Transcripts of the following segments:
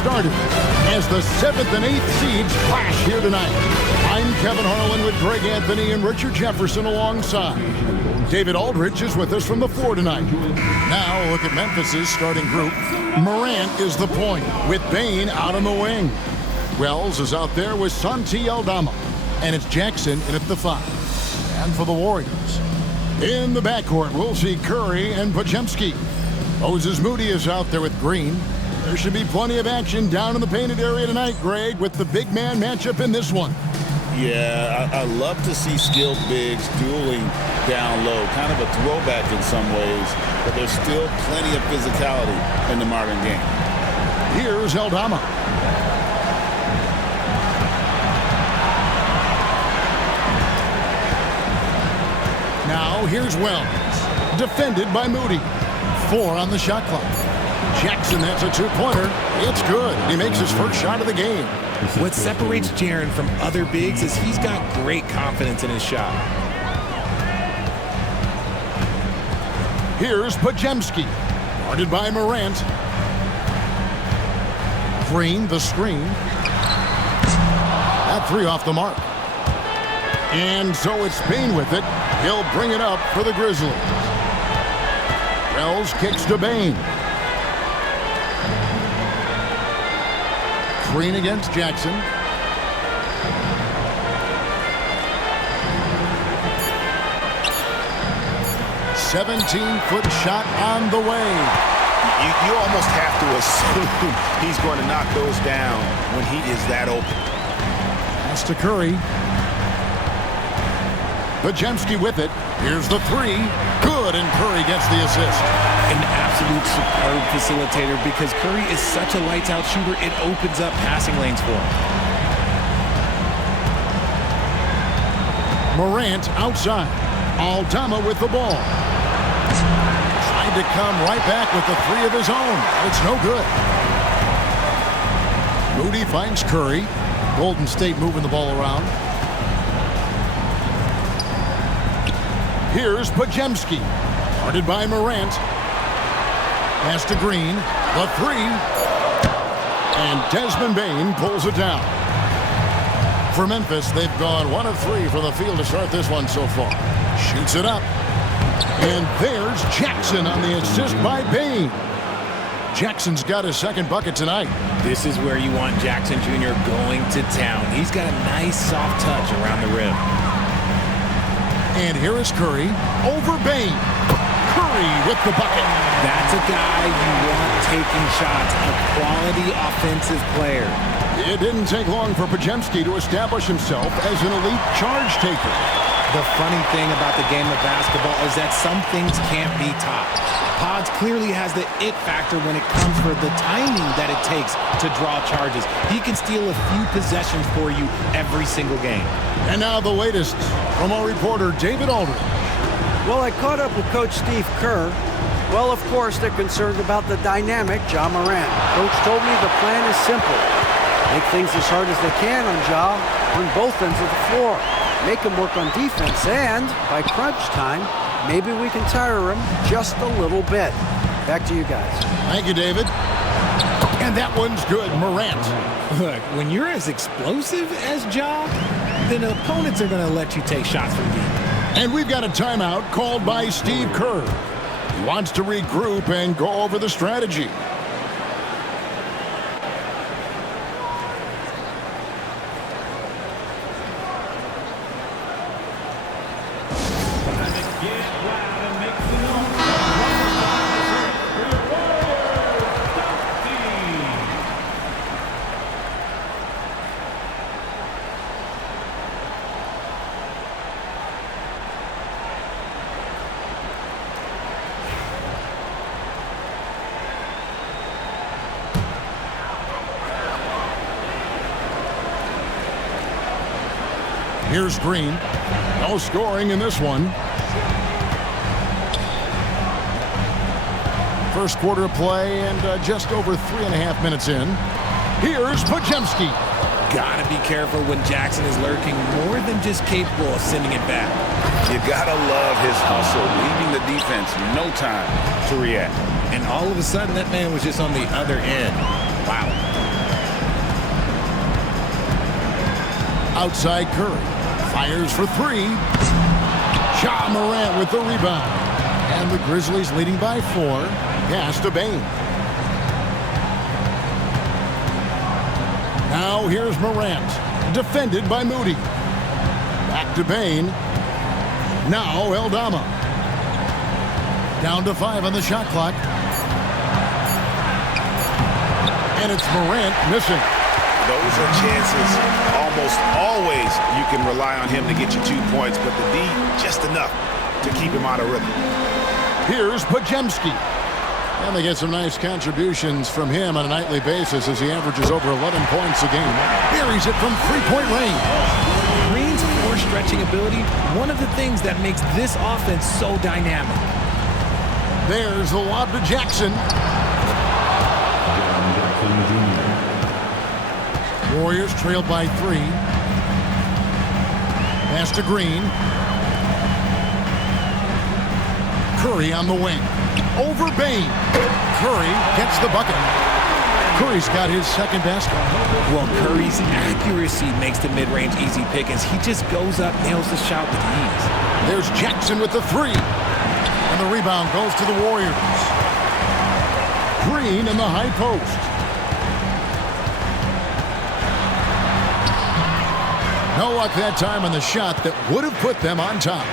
started as the 7th and 8th seeds clash here tonight. I'm Kevin Harlan with Greg Anthony and Richard Jefferson alongside. David Aldridge is with us from the floor tonight. Now look at Memphis's starting group. Morant is the point with Bane out on the wing. Wells is out there with Santi Aldama. And it's Jackson in at the 5. And for the Warriors, in the backcourt, we'll see Curry and Podziemski. Moses Moody is out there with Green. There should be plenty of action down in the painted area tonight, Greg, with the big man matchup in this one. Yeah, I love to see skilled bigs dueling down low. Kind of a throwback in some ways, but there's still plenty of physicality in the modern game. Here's Aldama. Now here's Wells, defended by Moody. 4 on the shot clock. Jackson, that's a two-pointer. It's good. He makes his first shot of the game. What separates Jaren from other bigs is he's got great confidence in his shot. Here's Podziemski, guarded by Morant. Green, the screen. That 3 off the mark. And so it's Bane with it. He'll bring it up for the Grizzlies. Wells kicks to Bane. Green against Jackson. "17-foot shot on the way." You almost have to assume he's going to knock those down when he is that open. Pass to Curry. Podziemski with it. Here's the 3. Good, and Curry gets the assist. An absolute superb facilitator because Curry is such a lights-out shooter, it opens up passing lanes for him. Morant outside. Aldama with the ball. Tried to come right back with the 3 of his own. It's no good. Moody finds Curry. Golden State moving the ball around. Here's Podziemski, guarded by Morant. Pass to Green, the 3. And Desmond Bane pulls it down. For Memphis, they've gone 1 of 3 from the field to start this one so far. Shoots it up. And there's Jackson on the assist by Bane. Jackson's got his second bucket tonight. This is where you want Jackson Jr. going to town. He's got a nice soft touch around the rim. And here is Curry over Bane. Curry with the bucket. That's a guy you want taking shots, a quality offensive player. It didn't take long for Podziemski to establish himself as an elite charge taker. The funny thing about the game of basketball is that some things can't be taught. Pods clearly has the it factor when it comes for the timing that it takes to draw charges. He can steal a few possessions for you every single game. And now the latest from our reporter, David Aldridge. Well, I caught up with Coach Steve Kerr. Well, of course, they're concerned about the dynamic Ja Morant. Coach told me the plan is simple. Make things as hard as they can on Ja on both ends of the floor. Make him work on defense, and by crunch time, maybe we can tire him just a little bit. Back to you guys. Thank you, David. And that one's good, Morant. Look, when you're as explosive as Ja, then opponents are going to let you take shots from deep. And we've got a timeout called by Steve Kerr. He wants to regroup and go over the strategy. Here's Green. No scoring in this one. First quarter of play and just over 3.5 minutes in. Here's Podziemski. Gotta be careful when Jackson is lurking more than just capable of sending it back. You gotta love his hustle, leaving the defense no time to react. And all of a sudden, that man was just on the other end. Wow. Outside Curry. Fires for three. Ja Morant with the rebound. And the Grizzlies leading by 4. Pass to Bane. Now here's Morant. Defended by Moody. Back to Bane. Now Aldama. Down to 5 on the shot clock. And it's Morant missing. Those are chances. Almost always you can rely on him to get you 2 points, but the D, just enough to keep him out of rhythm. Here's Podziemski. And they get some nice contributions from him on a nightly basis as he averages over 11 points a game. Buries it from three-point range. Green's floor stretching ability, one of the things that makes this offense so dynamic. There's the lob to Jackson. Warriors trailed by 3. Pass to Green. Curry on the wing. Over Bane. Curry gets the bucket. Curry's got his second basket. Well, Curry's accuracy makes the mid-range easy pick as he just goes up, nails the shot with ease. There's Jackson with the 3. And the rebound goes to the Warriors. Green in the high post. No luck that time on the shot that would have put them on top.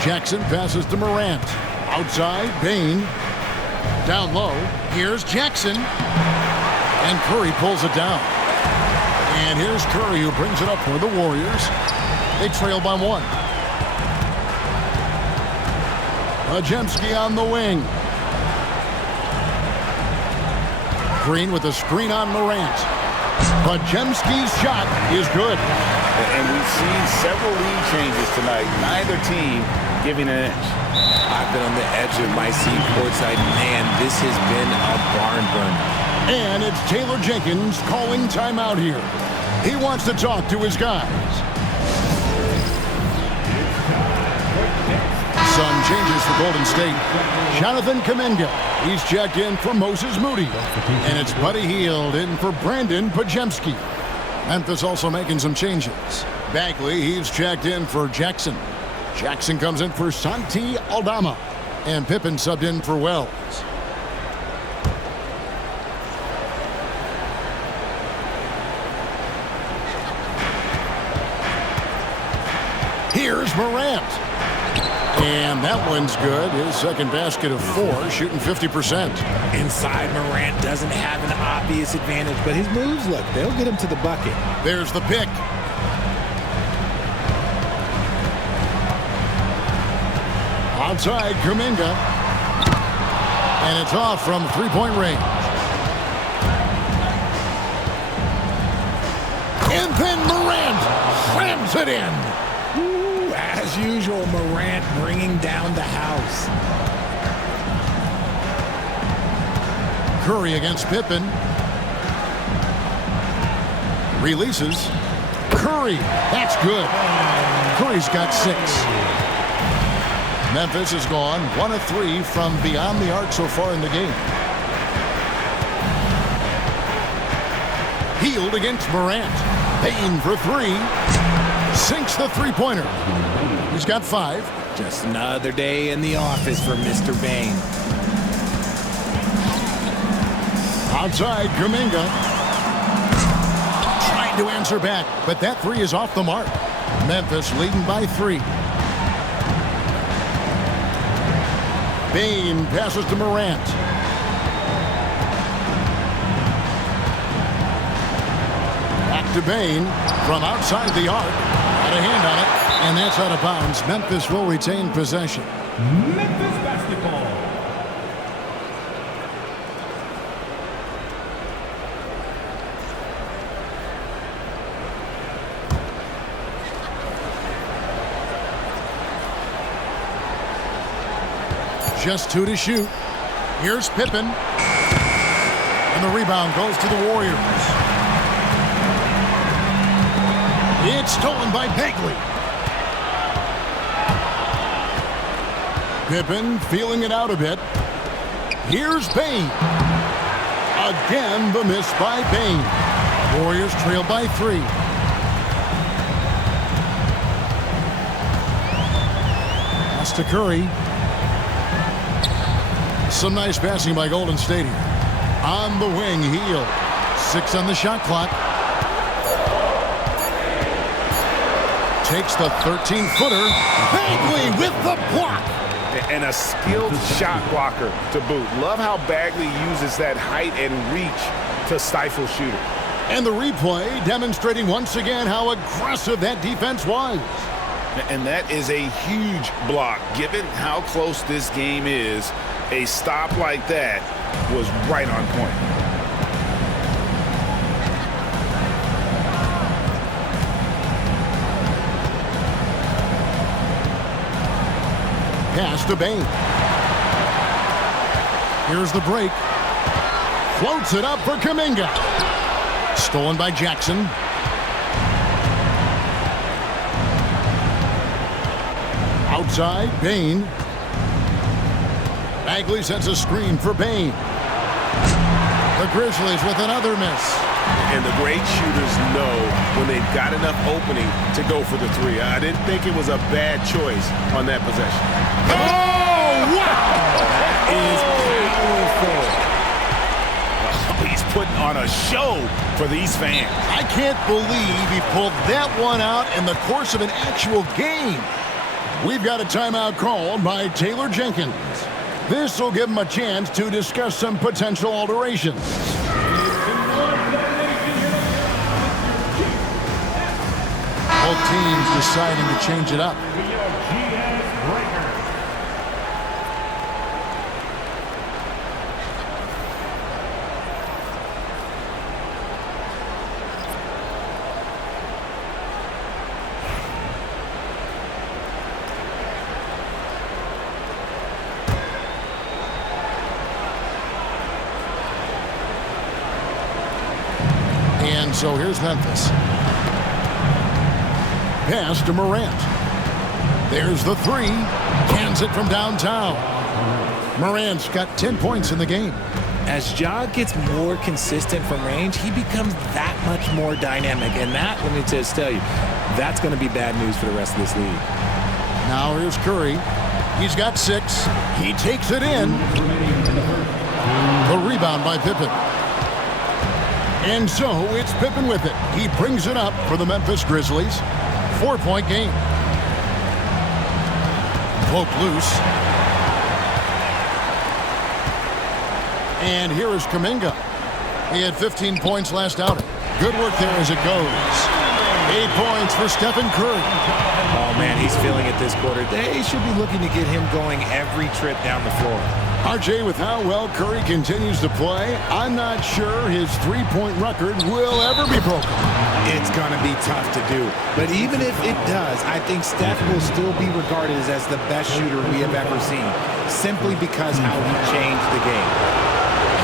Jackson passes to Morant. Outside, Bane. Down low, here's Jackson. And Curry pulls it down. And here's Curry who brings it up for the Warriors. They trail by 1. Podziemski on the wing. Green with a screen on Morant. Podziemski's shot is good. And we've seen several lead changes tonight. Neither team giving an inch. I've been on the edge of my seat courtside. Man, this has been a barn burner. And it's Taylor Jenkins calling timeout here. He wants to talk to his guys. Some changes for Golden State. Jonathan Kuminga. He's checked in for Moses Moody. And it's Buddy Hield in for Brandon Podziemski. Memphis also making some changes. Bagley, he's checked in for Jackson. Jackson comes in for Santi Aldama. And Pippen subbed in for Wells. Here's Morant. And that one's good. His second basket of 4, shooting 50%. Inside, Morant doesn't have an obvious advantage, but his moves, look, they'll get him to the bucket. There's the pick. Outside, Kuminga. And it's off from three-point range. And then Morant slams it in. Ooh, as usual, Morant bringing down the house. Curry against Pippen. Releases. Curry. That's good. Curry's got 6. Memphis has gone 1 of 3 from beyond the arc so far in the game. Hield against Morant. Bane for 3. Sinks the three-pointer. He's got 5. Just another day in the office for Mr. Bane. Outside, Kuminga. Trying to answer back, but that 3 is off the mark. Memphis leading by 3. Bane passes to Morant. Back to Bane from outside the arc. Got a hand on it, and that's out of bounds. Memphis will retain possession. Memphis basketball. Just 2 to shoot. Here's Pippen. And the rebound goes to the Warriors. It's stolen by Bagley. Pippen feeling it out a bit. Here's Bane. Again, the miss by Bane. Warriors trail by 3. Pass to Curry. Some nice passing by Golden State here. On the wing, Hield. 6 on the shot clock. Takes the 13-footer. Bagley with the block. And a skilled shot blocker to boot. Love how Bagley uses that height and reach to stifle shooters. And the replay demonstrating once again how aggressive that defense was. And that is a huge block. Given how close this game is, a stop like that was right on point. Pass to Bane. Here's the break. Floats it up for Kuminga. Stolen by Jackson. Outside, Bane. Bagley sets a screen for Bane. The Grizzlies with another miss. And the great shooters know when they've got enough opening to go for the three. I didn't think it was a bad choice on that possession. Oh, wow! That is powerful. He's putting on a show for these fans. I can't believe he pulled that one out in the course of an actual game. We've got a timeout called by Taylor Jenkins. This will give him a chance to discuss some potential alterations. Both teams deciding to change it up. And so here's Memphis. Pass to Morant. There's the three. Cans it from downtown. Morant's got 10 points in the game. As Ja gets more consistent from range, he becomes that much more dynamic. And that, let me just tell you, that's going to be bad news for the rest of this league. Now here's Curry. He's got 6. He takes it in. The rebound by Pippen. And so it's Pippen with it. He brings it up for the Memphis Grizzlies. 4-point game. Poke loose. And here is Kuminga. He had 15 points last outing. Good work there as it goes. 8 points for Stephen Curry. Oh, man, he's feeling it this quarter. They should be looking to get him going every trip down the floor. RJ, with how well Curry continues to play, I'm not sure his three-point record will ever be broken. It's going to be tough to do. But even if it does, I think Steph will still be regarded as the best shooter we have ever seen, simply because how he changed the game.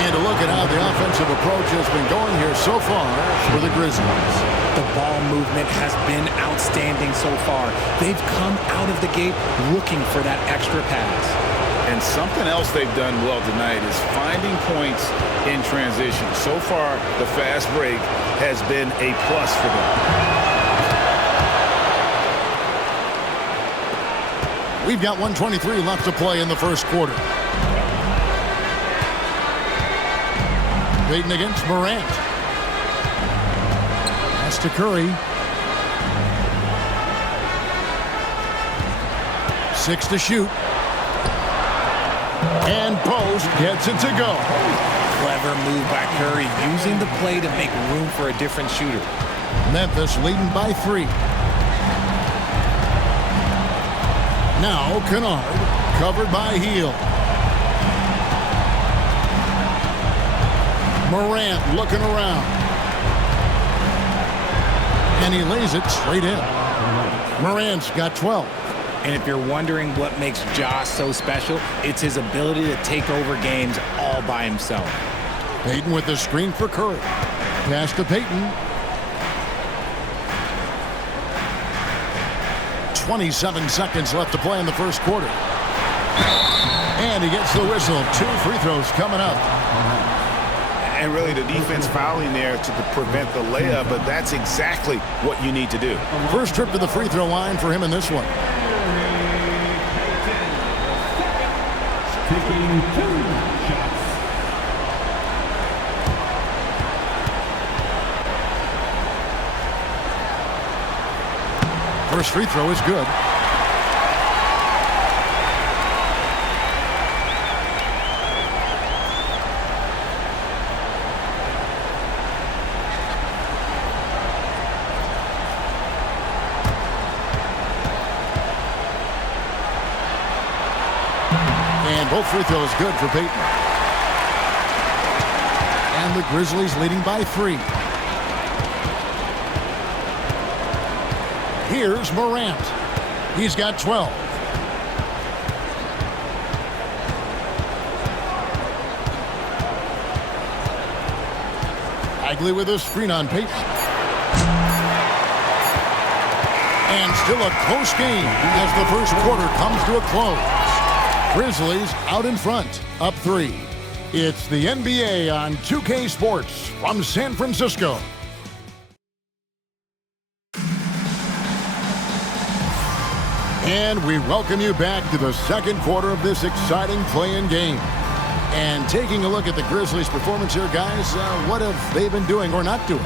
And to look at how the offensive approach has been going here so far for the Grizzlies. The ball movement has been outstanding so far. They've come out of the gate looking for that extra pass. And something else they've done well tonight is finding points in transition. So far, the fast break has been a plus for them. We've got 1:23 left to play in the first quarter. Payton against Morant. Pass to Curry. 6 to shoot. And Post gets it to go. Clever move by Curry, using the play to make room for a different shooter. Memphis leading by 3. Now Kennard, covered by Hield. Morant looking around. And he lays it straight in. Morant's got 12. And if you're wondering what makes Ja so special, it's his ability to take over games all by himself. Payton with the screen for Curry. Pass to Payton. 27 seconds left to play in the first quarter. And he gets the whistle. 2 free throws coming up. And really the defense fouling there to prevent the layup, but that's exactly what you need to do. First trip to the free throw line for him in this one. 2 shots. First free throw is good. And both free throws good for Payton. And the Grizzlies leading by 3. Here's Morant. He's got 12. Bagley with a screen on Payton. And still a close game as the first quarter comes to a close. Grizzlies out in front, up 3. It's the NBA on 2K Sports from San Francisco. And we welcome you back to the second quarter of this exciting play-in game. And taking a look at the Grizzlies' performance here, guys, what have they been doing or not doing?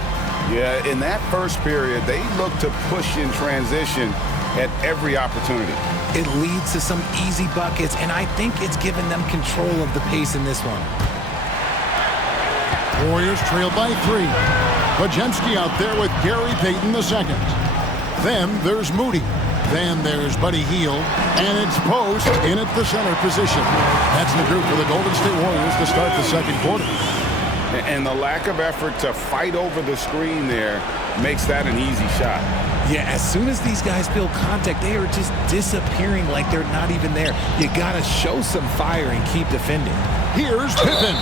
Yeah, in that first period, they looked to push in transition at every opportunity. It leads to some easy buckets, and I think it's given them control of the pace in this one. Warriors trail by 3. Podziemski out there with Gary Payton II. Then there's Moody. Then there's Buddy Hield. And it's Post in at the center position. That's the group for the Golden State Warriors to start the second quarter. And the lack of effort to fight over the screen there makes that an easy shot. Yeah, as soon as these guys feel contact, they are just disappearing like they're not even there. You got to show some fire and keep defending. Here's Pippen.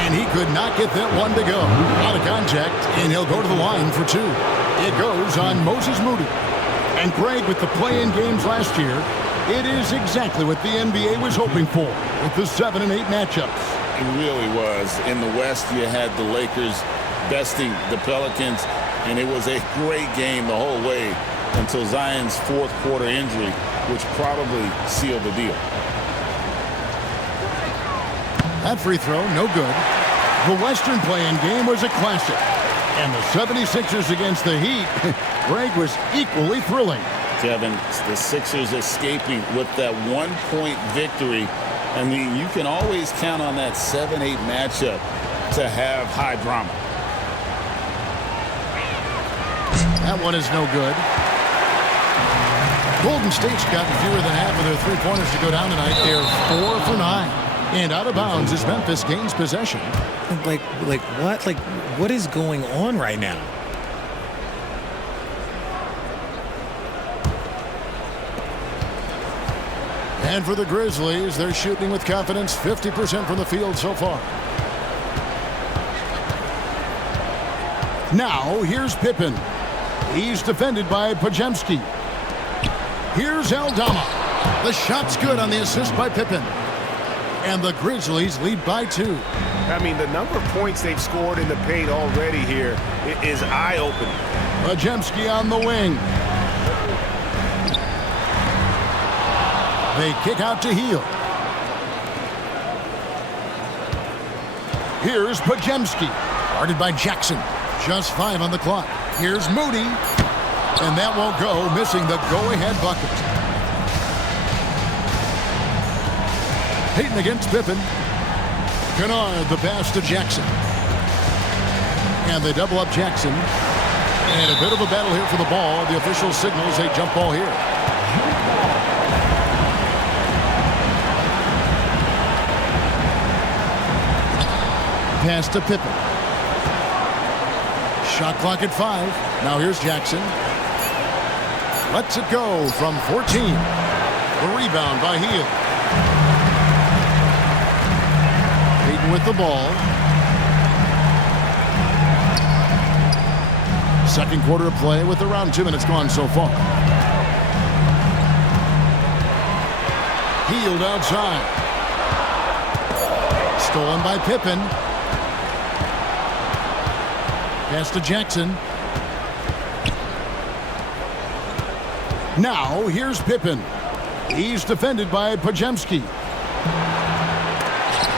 And he could not get that one to go. Out of contact, and he'll go to the line for 2. It goes on Moses Moody. And Greg, with the play-in games last year, it is exactly what the NBA was hoping for with the 7 and 8 matchups. It really was. In the West, you had the Lakers besting the Pelicans, and it was a great game the whole way until Zion's fourth quarter injury, which probably sealed the deal. That free throw, no good. The Western play-in game was a classic. And the 76ers against the Heat, Greg, was equally thrilling. Kevin, the Sixers escaping with that one-point victory. I mean, you can always count on that 7-8 matchup to have high drama. That one is no good. Golden State's gotten fewer than half of their three-pointers to go down tonight. They're 4 for 9. And out of bounds as Memphis gains possession. Like what? Like, what is going on right now? And for the Grizzlies, they're shooting with confidence, 50% from the field so far. Now, here's Pippen. He's defended by Podziemski. Here's Aldama. The shot's good on the assist by Pippen. And the Grizzlies lead by 2. I mean, the number of points they've scored in the paint already here is eye-opening. Podziemski on the wing. They kick out to Hield. Here's Podziemski, guarded by Jackson. Just 5 on the clock. Here's Moody. And that won't go, missing the go-ahead bucket. Payton against Pippen. Kennard, the pass to Jackson. And they double up Jackson. And a bit of a battle here for the ball. The official signals a jump ball here. Pass to Pippen. Shot clock at 5. Now here's Jackson. Lets it go from 14. The rebound by Hield. Payton with the ball. Second quarter of play with around 2 minutes gone so far. Hield outside. Stolen by Pippen. Pass to Jackson. Now, here's Pippen. He's defended by Podziemski.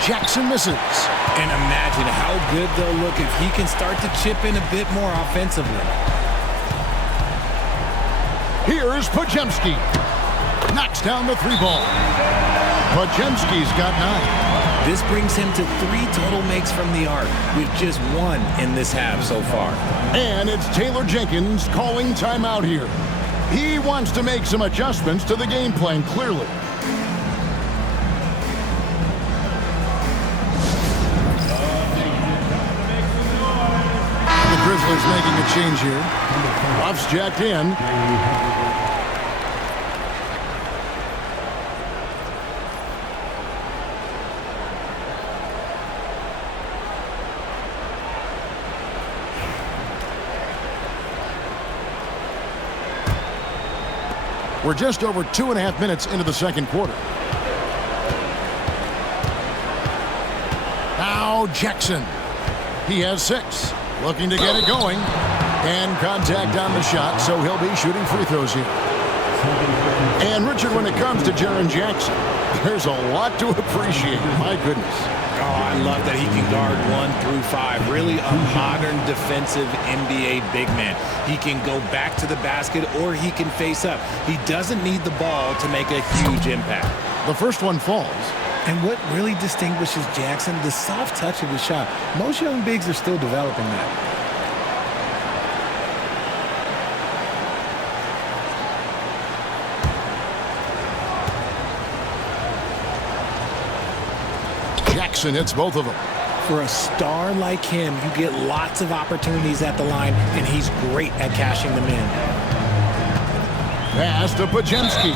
Jackson misses. And imagine how good they'll look if he can start to chip in a bit more offensively. Here's Pajemski. Knocks down the 3 ball. Pajemski's got 9. This brings him to 3 total makes from the arc, with just 1 in this half so far. And it's Taylor Jenkins calling timeout here. He wants to make some adjustments to the game plan, clearly. The Grizzlies making a change here. Ruff's jacked in. We're just over 2.5 minutes into the second quarter. Now Jackson. He has 6. Looking to get it going. And contact on the shot, so he'll be shooting free throws here. And Richard, when it comes to Jaren Jackson, there's a lot to appreciate. My goodness. Oh, I love that he can guard 1 through 5. Really a modern defensive NBA big man. He can go back to the basket or he can face up. He doesn't need the ball to make a huge impact. The first one falls. And what really distinguishes Jackson, the soft touch of his shot. Most young bigs are still developing that. Jackson hits both of them. For a star like him, you get lots of opportunities at the line, and he's great at cashing them in. Pass to Pajemski.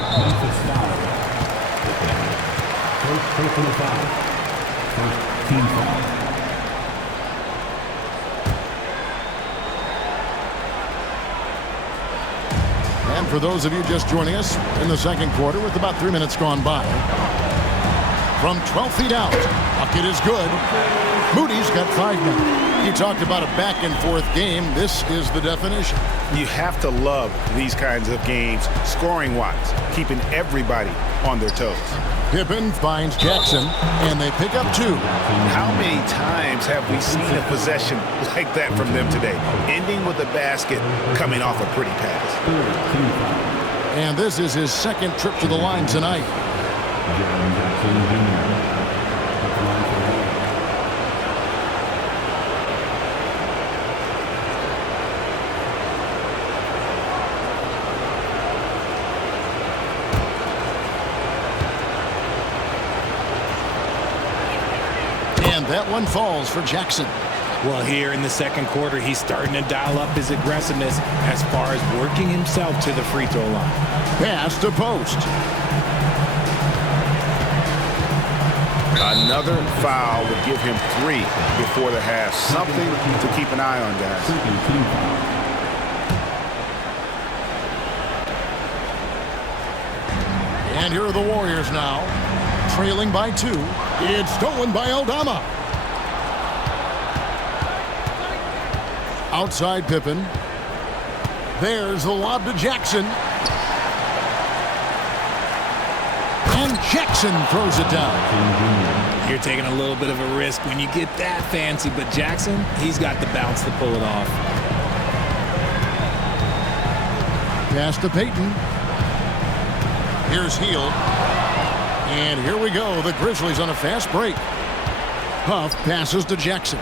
First personal foul. First team foul. And for those of you just joining us in the second quarter with about 3 minutes gone by. From 12 feet out, bucket is good. Moody's got 5 now. You talked about a back-and-forth game. This is the definition. You have to love these kinds of games, scoring-wise, keeping everybody on their toes. Pippen finds Jackson, and they pick up 2. How many times have we seen a possession like that from them today, ending with a basket coming off a pretty pass? And this is his second trip to the line tonight. Jaren Jackson Jr. And that one falls for Jackson. Well, here in the second quarter, he's starting to dial up his aggressiveness as far as working himself to the free throw line. Pass to post. Another foul would give him 3 before the half. Something to keep an eye on, guys. And here are the Warriors now, trailing by 2. It's stolen by Aldama. Outside Pippen. There's the lob to Jackson. And Jackson throws it down. You're taking a little bit of a risk when you get that fancy, but Jackson, he's got the bounce to pull it off. Pass to Payton. Here's Hield. And here we go. The Grizzlies on a fast break. Huff passes to Jackson.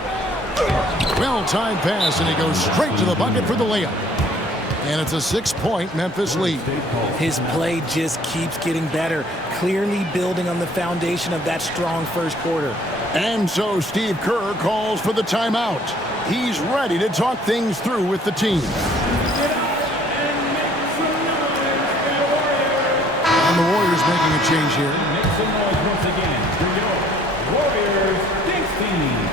Well-timed pass, and he goes straight to the bucket for the layup. And it's a 6-point Memphis lead. His play just keeps getting better, clearly building on the foundation of that strong first quarter. And so Steve Kerr calls for the timeout. He's ready to talk things through with the team. And the Warriors making a change here. Make some noise once again for your Warriors Dinks team.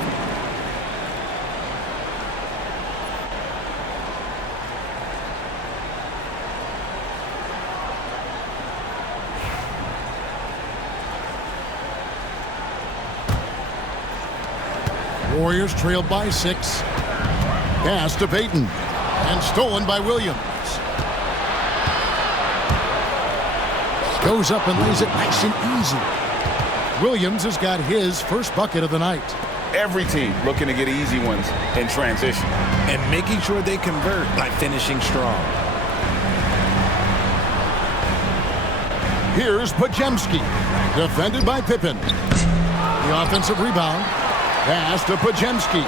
Warriors trailed by 6. Pass to Payton. And stolen by Williams. Goes up and lays it nice and easy. Williams has got his first bucket of the night. Every team looking to get easy ones in transition. And making sure they convert by finishing strong. Here's Pajemski, defended by Pippen. The offensive rebound. Pass to Pajemski.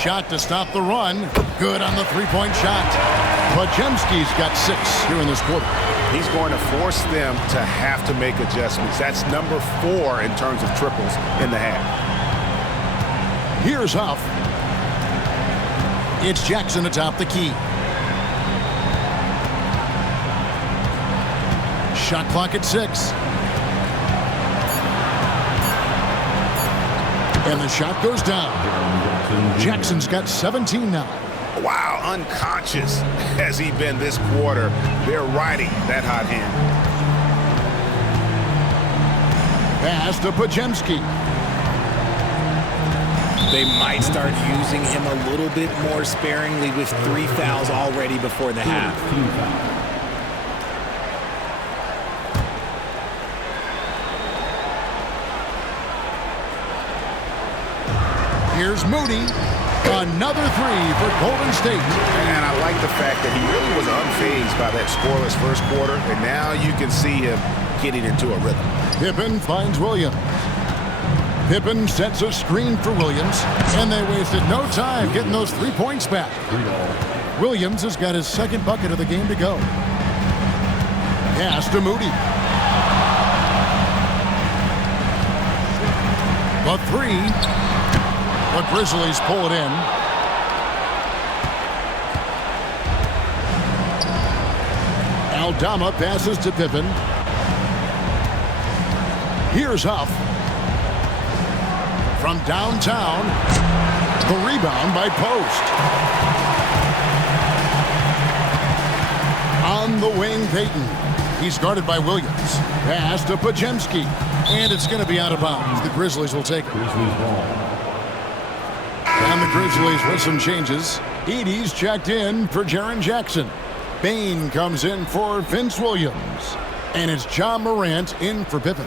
Shot to stop the run. Good on the three-point shot. Pajemski's got 6 here in this quarter. He's going to force them to have to make adjustments. That's number 4 in terms of triples in the half. Here's Huff. It's Jackson atop the key. Shot clock at 6. And the shot goes down. Jackson's got 17 now. Wow, unconscious has he been this quarter. They're riding that hot hand. Pass to Pajemski. They might start using him a little bit more sparingly with 3 fouls already before the half. Here's Moody. Another 3 for Golden State. And I like the fact that he really was unfazed by that scoreless first quarter, and now you can see him getting into a rhythm. Pippen finds Williams. Pippen sets a screen for Williams, and they wasted no time getting those 3 points back. Williams has got his second bucket of the game to go. Pass to Moody. The 3. The Grizzlies pull it in. Aldama passes to Pippen. Here's Huff. From downtown, the rebound by Post. On the wing, Payton. He's guarded by Williams. Pass to Pajemski. And it's going to be out of bounds. The Grizzlies will take it. And the Grizzlies with some changes. Edey's checked in for Jaren Jackson. Bane comes in for Vince Williams. And it's John Morant in for Pippen.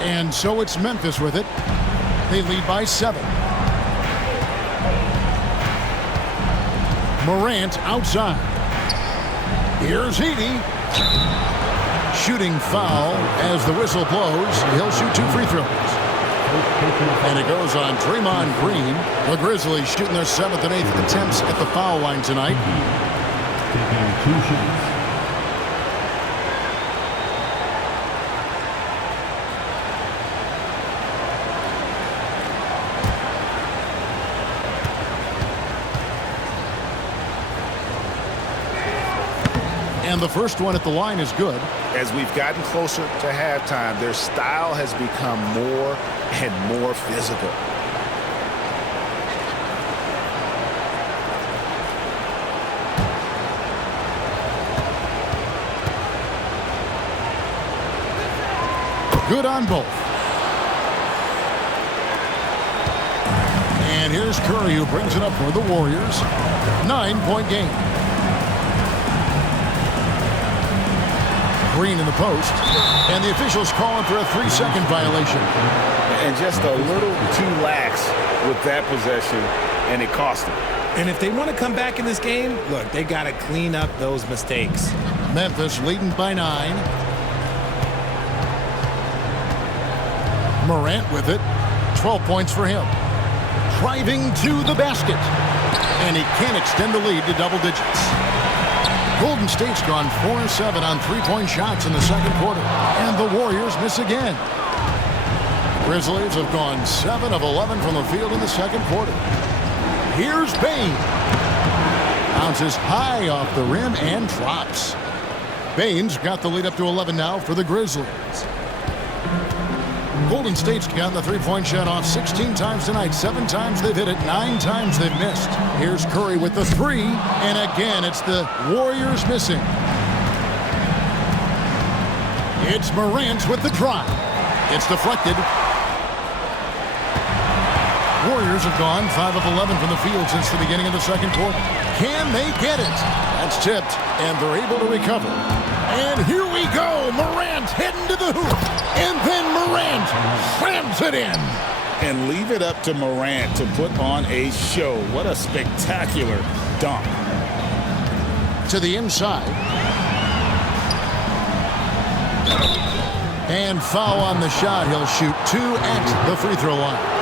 And so it's Memphis with it. They lead by 7. Morant outside. Here's Edey. Shooting foul as the whistle blows. He'll shoot 2 free throws. And it goes on Draymond Green. The Grizzlies shooting their 7th and 8th attempts at the foul line tonight. Taking 2 shots. And the first one at the line is good. As we've gotten closer to halftime, their style has become more and more physical. Good on both. And here's Curry, who brings it up for the Warriors. 9-point game. Green in the post, and the officials calling for a 3-second violation. And just a little too lax with that possession, and it cost them. And if they want to come back in this game, look, they got to clean up those mistakes. Memphis leading by 9. Morant with it. 12 points for him. Driving to the basket. And he can't extend the lead to double digits. Golden State's gone 4-7 on 3-point shots in the second quarter. And the Warriors miss again. Grizzlies have gone 7 of 11 from the field in the second quarter. Here's Bane. Bounces high off the rim and drops. Bane's got the lead up to 11 now for the Grizzlies. Golden State's gotten the 3-point shot off 16 times tonight. 7 times they've hit it, 9 times they've missed. Here's Curry with the 3, and again it's the Warriors missing. It's Morant with the drive. It's deflected. Warriors have gone 5 of 11 from the field since the beginning of the second quarter. Can they get it? That's tipped, and they're able to recover. And here we go. Morant heading to the hoop. And then Morant slams it in. And leave it up to Morant to put on a show. What a spectacular dunk. To the inside. And foul on the shot. He'll shoot 2 at the free throw line.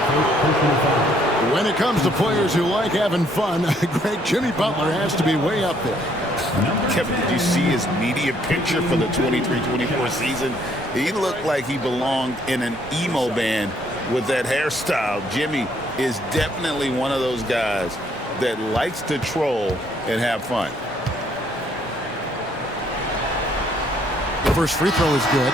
When it comes to players who like having fun, Greg, Jimmy Butler has to be way up there. Kevin, did you see his media picture for the 23-24 season? He looked like he belonged in an emo band with that hairstyle. Jimmy is definitely one of those guys that likes to troll and have fun. The first free throw is good.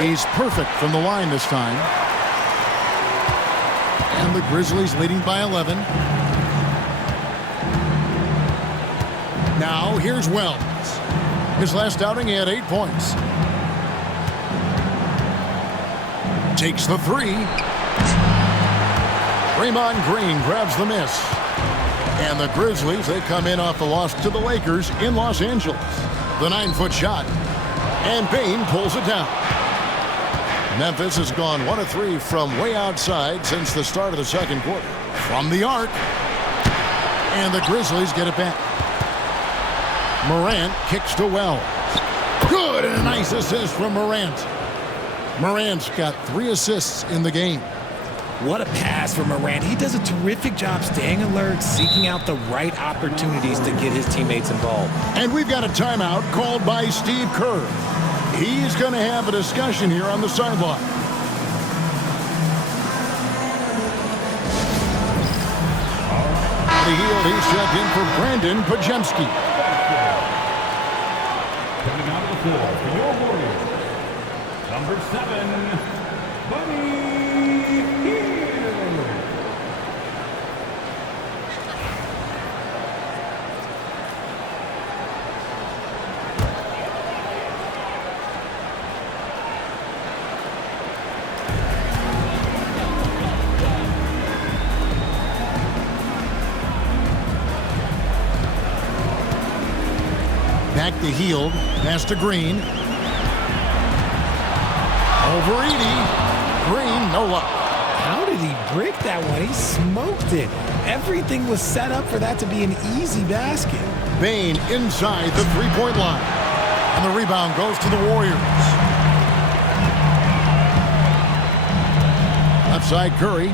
He's perfect from the line this time. And the Grizzlies leading by 11. Now here's Wells. His last outing, he had 8 points. Takes the three. Draymond Green grabs the miss. And the Grizzlies, they come in off the loss to the Lakers in Los Angeles. The 9-foot shot. And Bane pulls it down. Memphis has gone 1 of 3 from way outside since the start of the second quarter. From the arc. And the Grizzlies get it back. Morant kicks to Wells. Good, and a nice assist from Morant. Morant's got 3 assists in the game. What a pass from Morant. He does a terrific job staying alert, seeking out the right opportunities to get his teammates involved. And we've got a timeout called by Steve Kerr. He's going to have a discussion here on the sideline. The heel, he's checked in for Brandon Pajemski. Coming out of the floor for your Warriors, number 7, Buddy Hield. Back to Hield. Pass to Green. Over Edey. Green, no luck. How did he break that one? He smoked it. Everything was set up for that to be an easy basket. Bane inside the three-point line. And the rebound goes to the Warriors. Left side, Curry.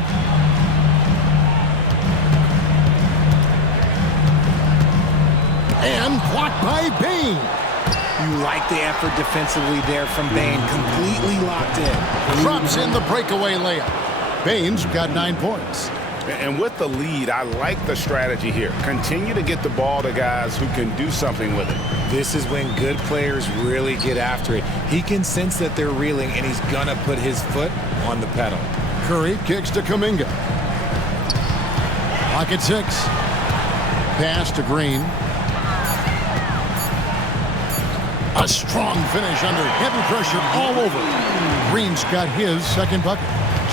And blocked by Bane. You like the effort defensively there from Bane. Completely locked in. Drops in the breakaway layup. Bane's got 9 points. And with the lead, I like the strategy here. Continue to get the ball to guys who can do something with it. This is when good players really get after it. He can sense that they're reeling, and he's going to put his foot on the pedal. Curry kicks to Kuminga. Pocket 6. Pass to Green. A strong finish under heavy pressure all over. Green's got his second bucket.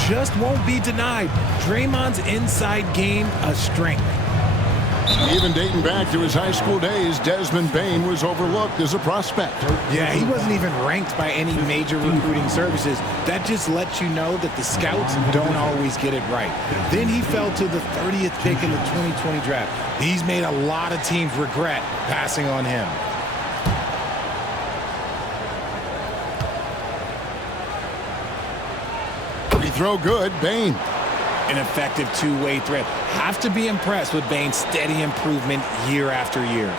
Just won't be denied. Draymond's inside game, a strength. Even dating back to his high school days, Desmond Bane was overlooked as a prospect. Yeah, he wasn't even ranked by any major recruiting services. That just lets you know that the scouts don't always get it right. Then he fell to the 30th pick in the 2020 draft. He's made a lot of teams regret passing on him. Free throw good, Bane. An effective two-way threat. Have to be impressed with Bane's steady improvement year after year.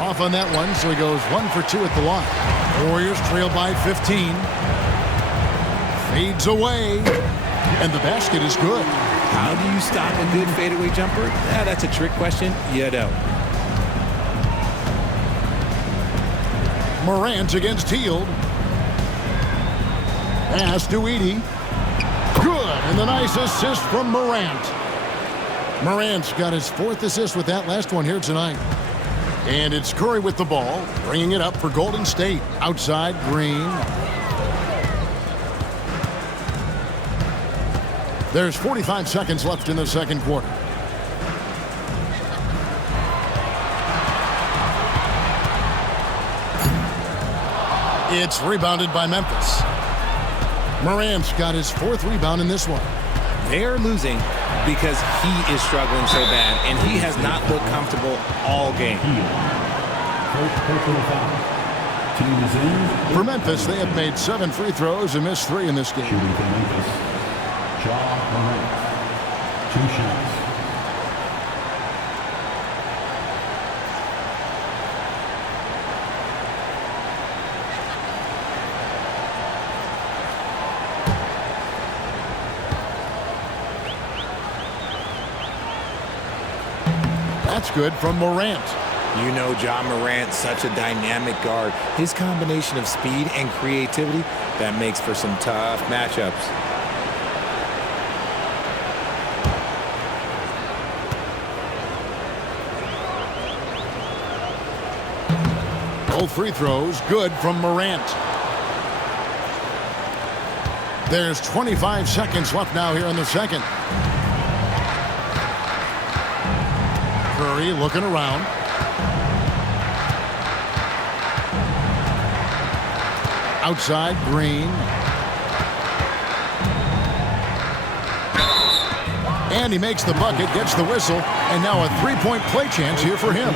Off on that one, so he goes 1 for 2 at the line. Warriors trail by 15. Fades away. And the basket is good. How do you stop a good fadeaway jumper? That's a trick question. You don't. Morant against Hield. Pass to Edey. Good, and the nice assist from Morant. Morant's got his 4th assist with that last one here tonight. And it's Curry with the ball, bringing it up for Golden State. Outside, Green. There's 45 seconds left in the second quarter. It's rebounded by Memphis. Morant's got his 4th rebound in this one. They're losing because he is struggling so bad, and he has not looked comfortable all game. First personal foul. Team is in. For Memphis, they have made 7 free throws and missed 3 in this game. Shooting for Memphis. Morant. 2 shots. That's good from Morant. You know Ja Morant, such a dynamic guard. His combination of speed and creativity, that makes for some tough matchups. Both free throws good from Morant. There's 25 seconds left now here in the second. Curry looking around. Outside, Green. And he makes the bucket, gets the whistle, and now a 3-point play chance here for him.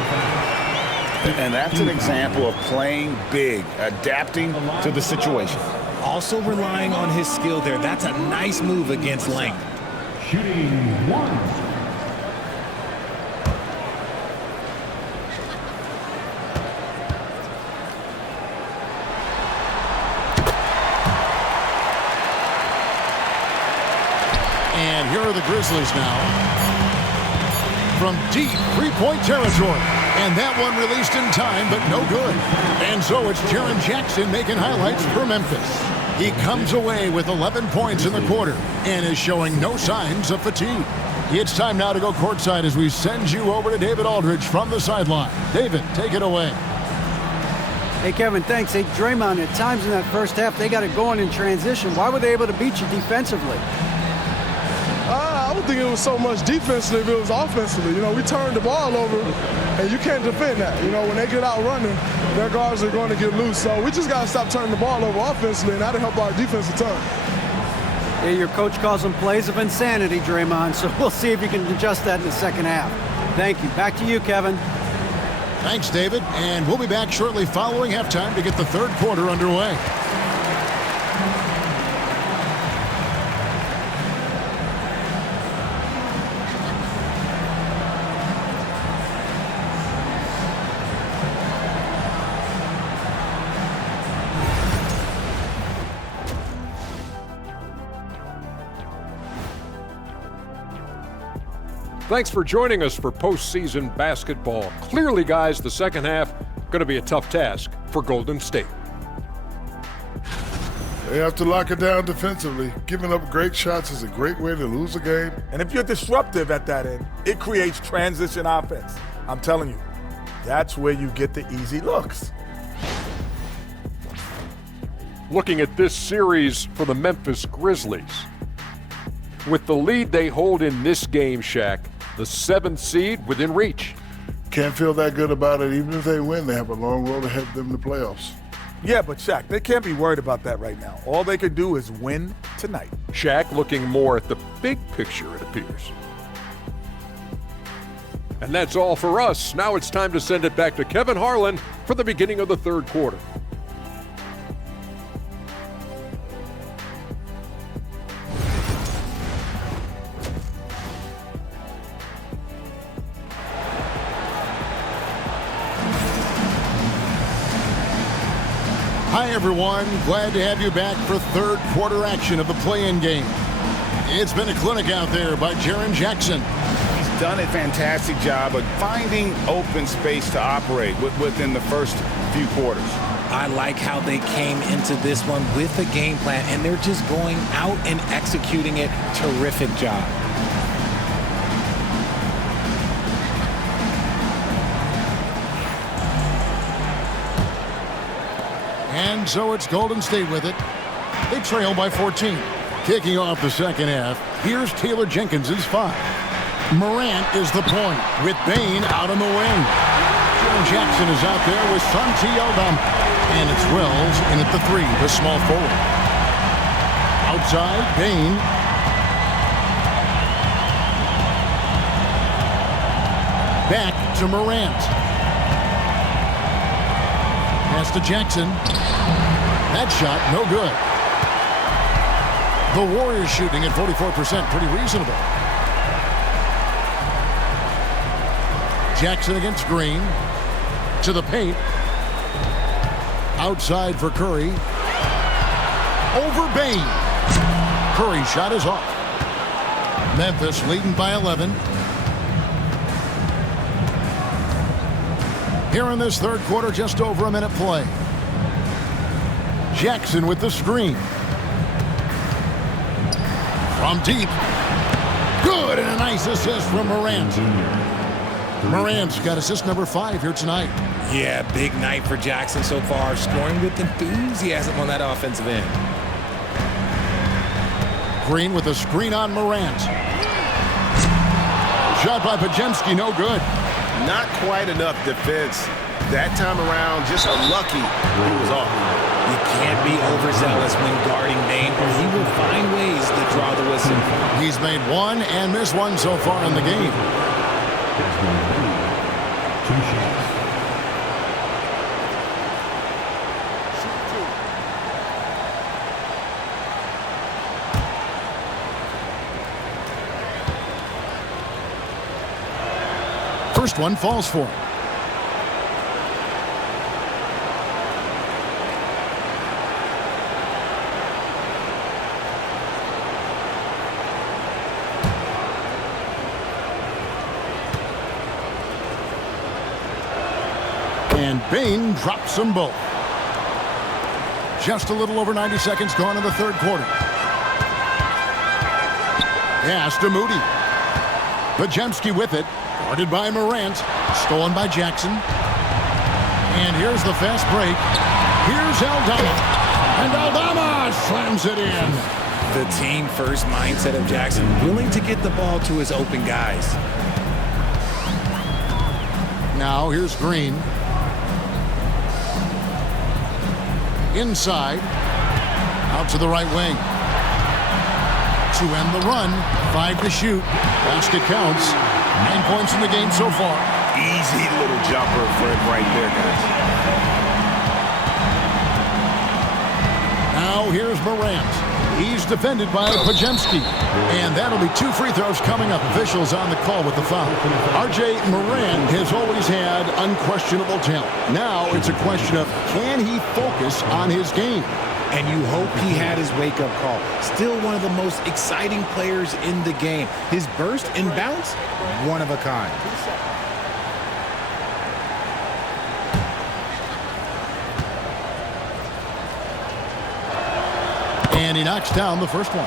And that's an example of playing big, adapting to the situation. Also relying on his skill there. That's a nice move against length. Shooting 1. And here are the Grizzlies now. From deep 3-point territory. And that one released in time, but no good. And so it's Jaren Jackson making highlights for Memphis. He comes away with 11 points in the quarter and is showing no signs of fatigue. It's time now to go courtside as we send you over to David Aldridge from the sideline. David, take it away. Hey, Kevin, thanks. Hey, Draymond, at times in that first half, they got it going in transition. Why were they able to beat you defensively? I don't think it was so much defensively, it was offensively. You know, we turned the ball over, and you can't defend that. You know, when they get out running, their guards are going to get loose. So we just got to stop turning the ball over offensively, and that'll help our defense a ton. Yeah, your coach calls them plays of insanity, Draymond, so we'll see if you can adjust that in the second half. Thank you. Back to you, Kevin. Thanks, David. And we'll be back shortly following halftime to get the third quarter underway. Thanks for joining us for postseason basketball. Clearly, guys, the second half going to be a tough task for Golden State. They have to lock it down defensively. Giving up great shots is a great way to lose a game. And if you're disruptive at that end, it creates transition offense. I'm telling you, that's where you get the easy looks. Looking at this series for the Memphis Grizzlies. With the lead they hold in this game, Shaq, the 7th seed within reach. Can't feel that good about it. Even if they win, they have a long road ahead of them in the playoffs. Yeah, but Shaq, they can't be worried about that right now. All they can do is win tonight. Shaq looking more at the big picture, it appears. And that's all for us. Now it's time to send it back to Kevin Harlan for the beginning of the third quarter. Hi, everyone. Glad to have you back for third quarter action of the play-in game. It's been a clinic out there by Jaren Jackson. He's done a fantastic job of finding open space to operate within the first few quarters. I like how they came into this one with a game plan, and they're just going out and executing it. Terrific job. And so it's Golden State with it. They trail by 14. Kicking off the second half, here's Taylor Jenkins' 5. Morant is the point with Bane out on the wing. Jaren Jackson is out there with Santi Aldama. And it's Wells in at the 3, the small forward. Outside, Bane. Back to Morant. Pass to Jackson. That shot, no good. The Warriors shooting at 44%, pretty reasonable. Jackson against Green. To the paint. Outside for Curry. Over Bane. Curry's shot is off. Memphis leading by 11. Here in this third quarter, just over a minute play. Jackson with the screen. From deep. Good, and a nice assist from Morant. Morant's got assist number 5 here tonight. Yeah, big night for Jackson so far, scoring with enthusiasm on that offensive end. Green with a screen on Morant. Shot by Podziemski, no good. Not quite enough defense. That time around, just unlucky when he was off. You can't be overzealous when guarding Bane, or he will find ways to draw the whistle. He's made one and missed one so far in the game. 2 shots. First one falls for him. And Bane drops them both. Just a little over 90 seconds gone in the third quarter. Pass to Moody. Podziemski with it. Guarded by Morant. Stolen by Jackson. And here's the fast break. Here's Aldama. And Aldama slams it in. The team-first mindset of Jackson, willing to get the ball to his open guys. Now here's Green. Inside. Out to the right wing. To end the run. 5 to shoot. Basket counts. 9 points in the game so far. Easy little jumper for him right there, guys. Now here's Morant. He's defended by Podziemski. And that'll be 2 free throws coming up. Officials on the call with the foul. R.J. Morant has always had unquestionable talent. Now it's a question of, can he focus on his game? And you hope he had his wake-up call. Still one of the most exciting players in the game. His burst and bounce, one of a kind. And he knocks down the first one.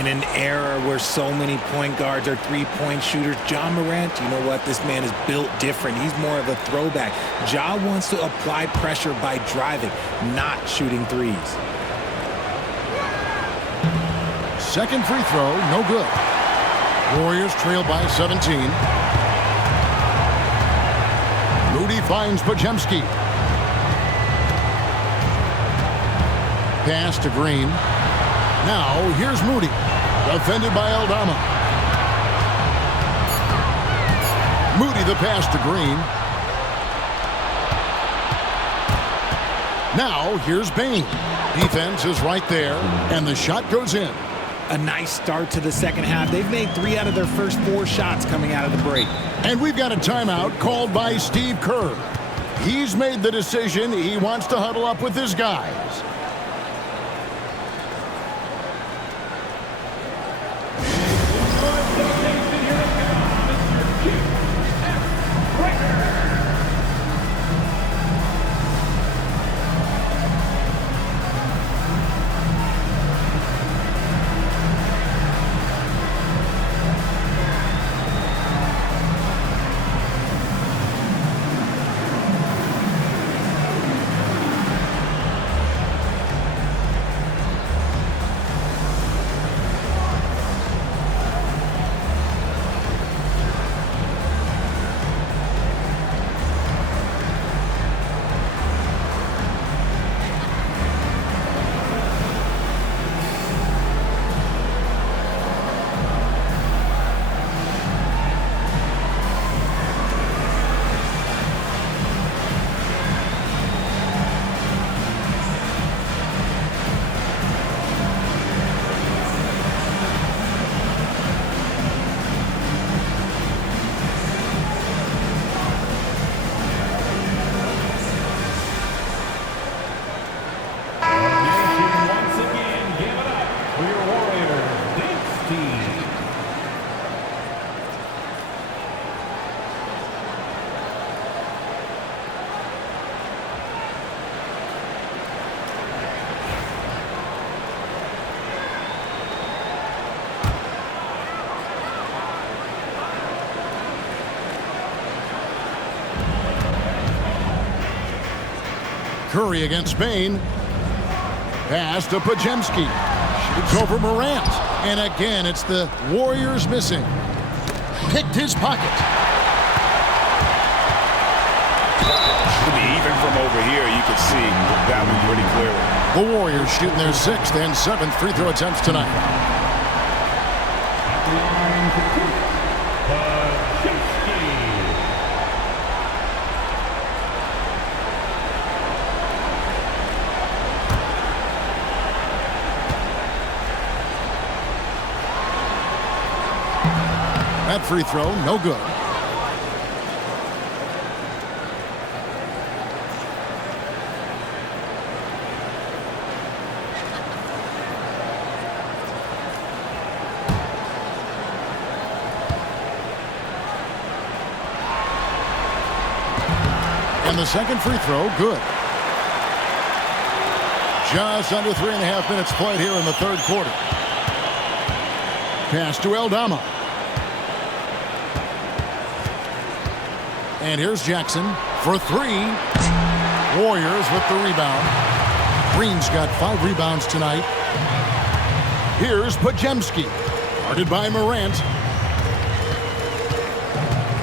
In an era where so many point guards are three-point shooters, Ja Morant, you know what? This man is built different. He's more of a throwback. Ja wants to apply pressure by driving, not shooting threes. Second free throw, no good. Warriors trail by 17. Moody finds Podziemski. Pass to Green. Now here's Moody. Defended by Aldama. Moody the pass to Green. Now here's Bane. Defense is right there, and the shot goes in. A nice start to the second half. They've made 3 out of their first 4 shots coming out of the break. And we've got a timeout called by Steve Kerr. He's made the decision. He wants to huddle up with his guys. Curry against Bain. Pass to Pajemski. Shoots over Morant. And again, it's the Warriors missing. Picked his pocket. Even from over here, you can see that one pretty clearly. The Warriors shooting their 6th and 7th free throw attempts tonight. That free throw, no good. And the second free throw, good. Just under 3.5 minutes played here in the third quarter. Pass to Aldama. And here's Jackson for 3. Warriors with the rebound. Green's got 5 rebounds tonight. Here's Pajemski. Guarded by Morant.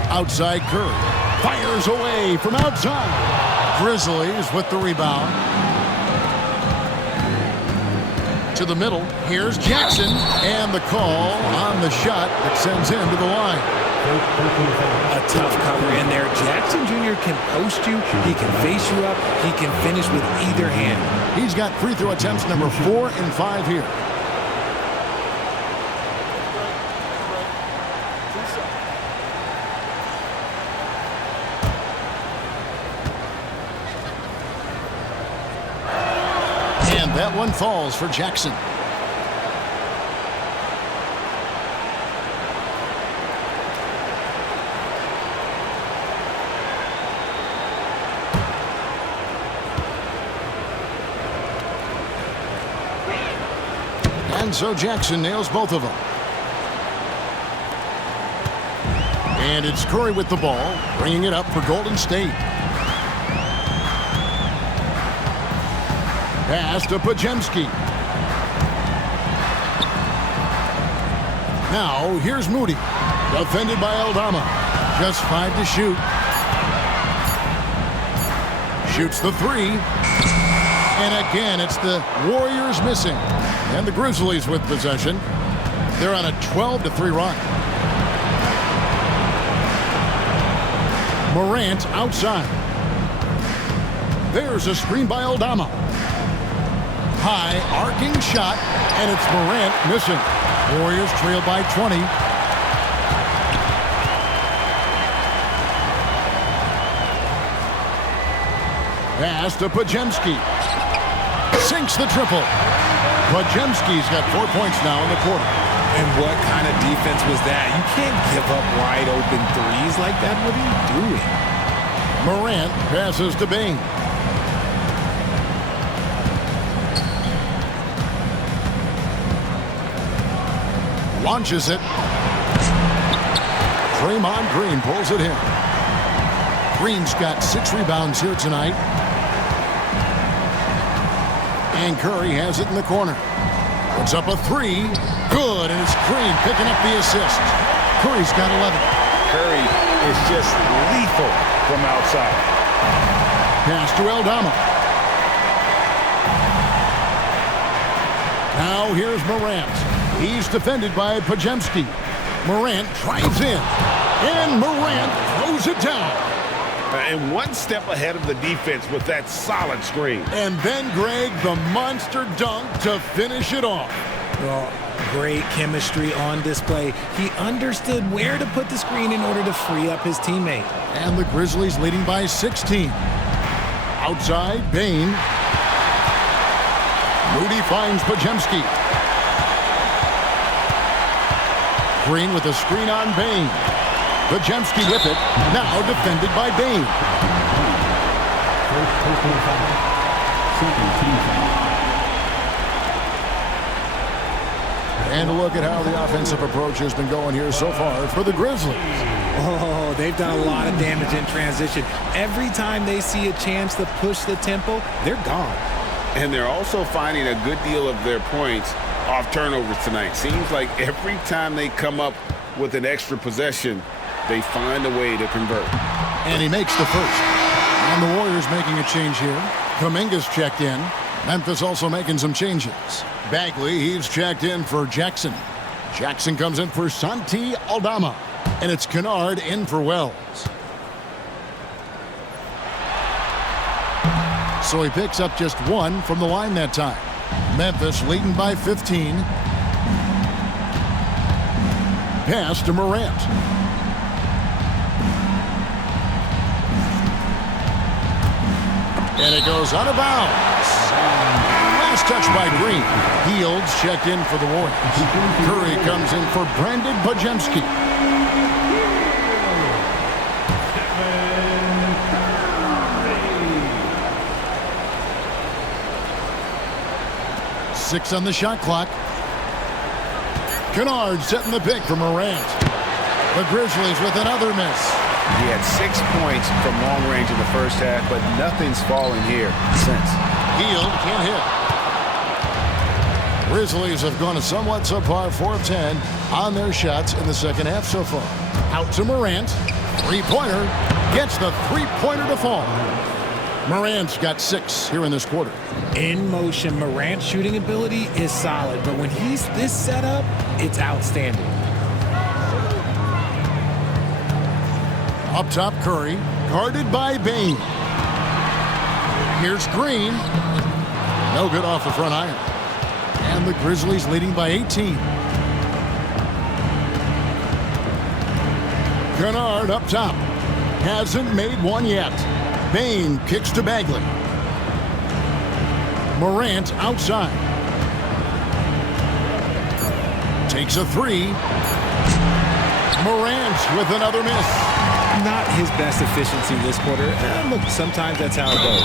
Outside Curry. Fires away from outside. Grizzlies with the rebound. To the middle. Here's Jackson. And the call on the shot that sends him to the line. A tough cover in there. Jackson Jr. can post you. He can face you up. He can finish with either hand. He's got free throw attempts number 4 and 5 here. And that one falls for Jackson. And so Jackson nails both of them. And it's Curry with the ball, bringing it up for Golden State. Pass to Pajemski. Now here's Moody, defended by Aldama. Just 5 to shoot. Shoots the 3. And again, it's the Warriors missing. And the Grizzlies with possession. They're on a 12-3 run. Morant outside. There's a screen by Aldama. High arcing shot, and it's Morant missing. Warriors trail by 20. Pass to Pajemski. Sinks the triple. Pajemski's got 4 points now in the quarter. And what kind of defense was that? You can't give up wide open threes like that. What are you doing? Morant passes to Bain. Launches it. Draymond Green pulls it in. Green's got 6 rebounds here tonight. And Curry has it in the corner. Puts up a 3. Good, and it's Green picking up the assist. Curry's got 11. Curry is just lethal from outside. Pass to Aldama. Now here's Morant. He's defended by Pajemski. Morant drives in. And Morant throws it down. And one step ahead of the defense with that solid screen. And then, Greg, the monster dunk to finish it off. Well, great chemistry on display. He understood where to put the screen in order to free up his teammate. And the Grizzlies leading by 16. Outside, Bain. Moody finds Pajemski. Green with a screen on Bain. Pajemski with it. Now defended by Bain. And a look at how the offensive approach has been going here so far for the Grizzlies. Oh, they've done a lot of damage in transition. Every time they see a chance to push the tempo, they're gone. And they're also finding a good deal of their points off turnovers tonight. Seems like every time they come up with an extra possession, they find a way to convert. And he makes the first. And the Warriors making a change here. Kuminga's checked in. Memphis also making some changes. Bagley, he's checked in for Jackson. Jackson comes in for Santi Aldama. And it's Kennard in for Wells. So he picks up just 1 from the line that time. Memphis leading by 15. Pass to Morant. And it goes out of bounds. Last touch by Green. Fields checked in for the Warriors. Curry comes in for Brandon Pajemski. Six on the shot clock. Kennard setting the pick for Morant. The Grizzlies with another miss. He had 6 points from long range in the first half, but nothing's fallen here since. Hield can't hit. Grizzlies have gone a somewhat subpar 4 of 10 on their shots in the second half so far. Out to Morant. Three-pointer. Gets the three-pointer to fall. Morant's got 6 here in this quarter. In motion, Morant's shooting ability is solid, but when he's this set up, it's outstanding. Up top, Curry, guarded by Bain. Here's Green. No good off the front iron. And the Grizzlies leading by 18. Kennard up top. Hasn't made one yet. Bain kicks to Bagley. Morant outside. Takes a 3. Morant with another miss. Not his best efficiency this quarter. Look, sometimes that's how it goes.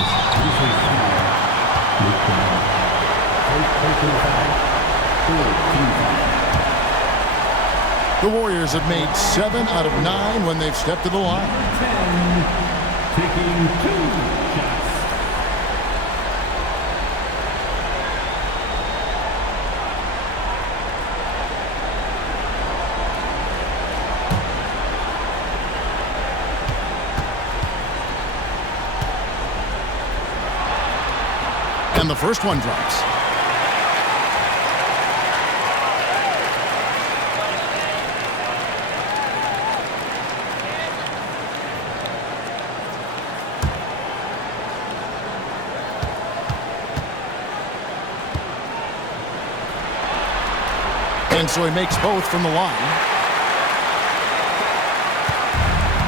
The Warriors have made 7 out of 9 when they've stepped to the line. 10, taking 2 shots. And the first one drops. And so he makes both from the line.